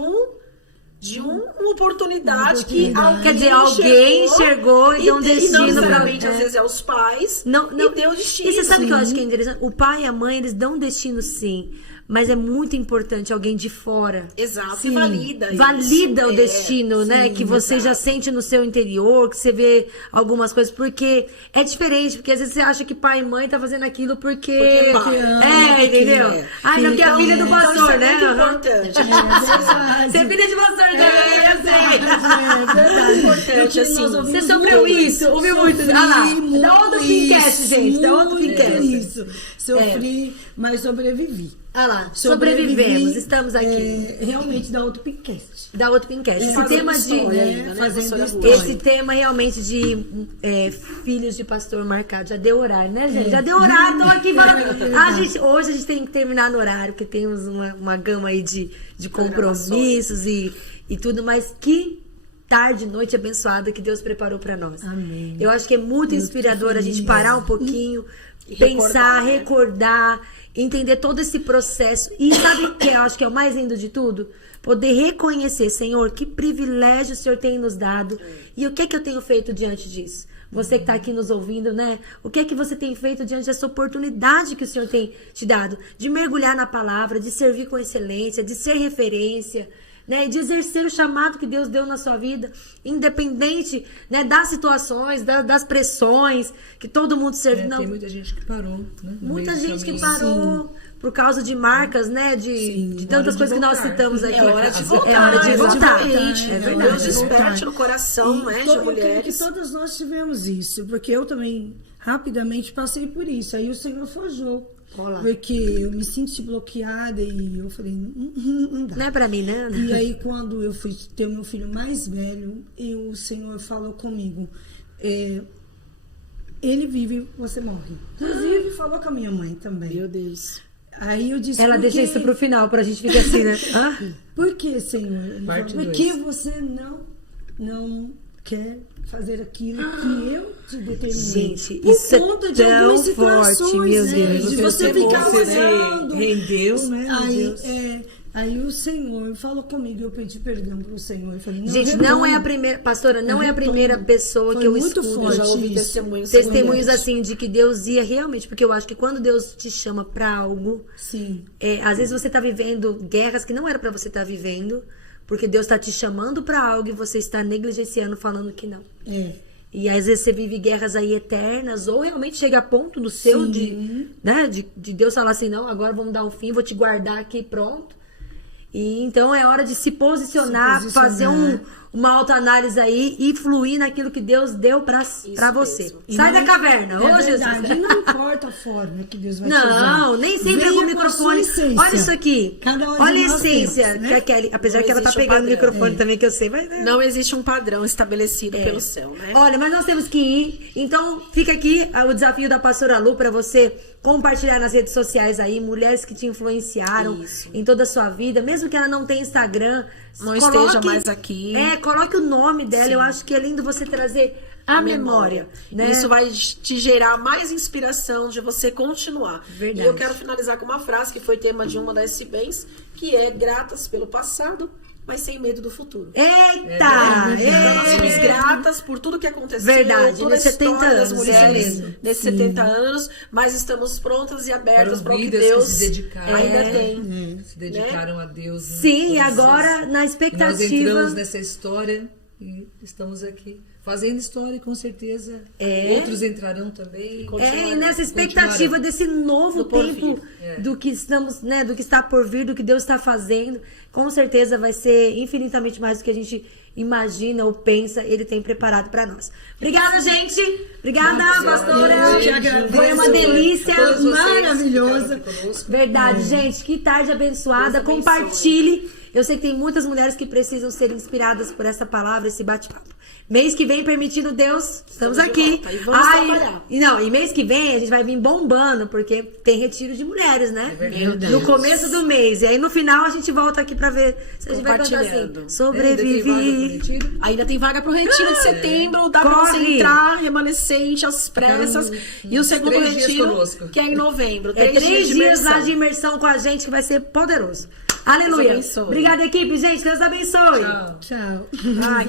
de uma oportunidade que alguém Quer dizer, alguém enxergou e deu um não destino necessariamente, pra... às vezes, é os pais Não, e deu destino. E você sabe o que eu acho que é interessante? O pai e a mãe, eles dão destino sim, mas é muito importante alguém de fora. Exato, que valida Valida isso. o destino, né? Que você já sente no seu interior, que você vê algumas coisas, porque é diferente, porque às vezes você acha que pai e mãe tá fazendo aquilo porque entendeu? Não, porque a filha do pastor, né? Muito importante. Você é filha de pastor também, eu sei. É importante, assim. Você sofreu isso, ouviu muito. Ah lá, dá outro pincast, gente, dá outro pincast. Isso. Sofri, mas sobrevivi. Ah lá, sobrevivemos, estamos aqui. Realmente dá outro pincast. Dá outro pincast. Esse tema esse tema realmente de filhos de pastor marcado. Já deu horário, né, gente? Já deu horário, tô aqui falando. Hoje a gente tem que terminar no horário, porque temos uma gama aí de compromissos e tudo, mas que tarde, noite abençoada que Deus preparou para nós. Amém. Eu acho que é muito inspirador a gente parar um pouquinho, pensar, recordar, entender todo esse processo. E sabe o que eu acho que é o mais lindo de tudo? Poder reconhecer, Senhor, que privilégio o Senhor tem nos dado e o que é que eu tenho feito diante disso. Você que está aqui nos ouvindo, né? O que é que você tem feito diante dessa oportunidade que o Senhor tem te dado? De mergulhar na palavra, de servir com excelência, de ser referência, né, e de exercer o chamado que Deus deu na sua vida, independente, né, das situações, das pressões, que todo mundo serve. Tem muita gente que parou, né? Muita gente que parou por causa de marcas, né, de tantas coisas que nós citamos aqui. É hora de voltar. É hora de voltar. É verdade. Deus desperte no coração, né, de Eu creio mulheres. que todos nós tivemos isso, porque eu também rapidamente passei por isso. Aí o Senhor forjou. Olá. Porque eu me senti bloqueada e eu falei, não dá. Não é pra mim, né? E aí, quando eu fui ter o meu filho mais velho, o Senhor falou comigo, ele vive, você morre. Inclusive, falou com a minha mãe também. Meu Deus. Aí eu disse, Ela deixa isso pro final, pra gente ficar assim, né? Por que, Senhor? Ele Parte falou, dois. por que você não quer fazer aquilo que eu te determinei? Gente, por isso conta é de algumas tão forte, situações, meu né? Deus. De você ficar Você olhando. rendeu, né? Meu Deus. Aí o Senhor falou comigo, eu pedi perdão pro Senhor. Eu falei, Gente, não é a primeira, pastora, não é a primeira pessoa que eu muito escuto. forte Já ouvi isso. testemunhos Assim, de que Deus ia realmente, porque eu acho que quando Deus te chama pra algo, Sim. às vezes você tá vivendo guerras que não era pra você estar vivendo, porque Deus tá te chamando pra algo e você está negligenciando, falando que não. E às vezes você vive guerras aí eternas, ou realmente chega a ponto do seu, de Deus falar assim, não, agora vamos dar um fim, vou te guardar aqui, pronto. E então é hora de se posicionar, fazer uma autoanálise aí e fluir naquilo que Deus deu pra você. Sai da caverna, ô Jesus. Não importa a forma que Deus vai te Não, usar. nem sempre é Venha com o a microfone. sua essência. Olha isso aqui. Cada um de Olha a nós essência temos, né? que a Kelly, apesar Não que ela tá existe um pegando o padrão. microfone também, que eu sei, mas... Não existe um padrão estabelecido pelo céu, né? Olha, mas nós temos que ir. Então, fica aqui o desafio da pastora Lu para você compartilhar nas redes sociais aí, mulheres que te influenciaram em toda a sua vida, mesmo que ela não tenha Instagram. Não esteja mais aqui. Coloque o nome dela. Eu acho que é lindo você trazer a memória, né? Isso vai te gerar mais inspiração de você continuar. Verdade. E eu quero finalizar com uma frase que foi tema de uma das SBs, que é gratas pelo passado, mas sem medo do futuro. Eita! Nós somos gratas por tudo que aconteceu, Verdade, toda a nesses 70 história das anos, mulheres isso mesmo. nesses 70 anos, mas estamos prontas e abertas para o que vidas Deus que se dedicaram, ainda tem. Se dedicaram a Deus. Né? Sim, e agora, na expectativa... Nós entramos nessa história e estamos aqui fazendo história e com certeza outros entrarão também. E nessa expectativa desse novo tempo do que estamos, né, do que está por vir, do que Deus está fazendo, com certeza vai ser infinitamente mais do que a gente imagina ou pensa, Ele tem preparado para nós. Obrigada, gente. Obrigada, pastora. Foi uma delícia maravilhosa. Verdade, gente. Que tarde abençoada. Compartilhe. Eu sei que tem muitas mulheres que precisam ser inspiradas por essa palavra, esse bate-papo. Mês que vem, permitindo Deus, estamos aqui. E vamos trabalhar. E mês que vem a gente vai vir bombando, porque tem retiro de mulheres, né? No começo do mês. E aí no final a gente volta aqui pra ver se a gente vai cantar assim. Sobrevivi. Ainda tem vaga pro retiro de setembro, dá pra você entrar, remanescente, às pressas. E o segundo retiro, que é em novembro. 3 dias de dias lá imersão. de imersão com a gente, que vai ser poderoso. Aleluia. abençoe. Obrigada, equipe, gente. Deus abençoe. Tchau. Tchau. Ai,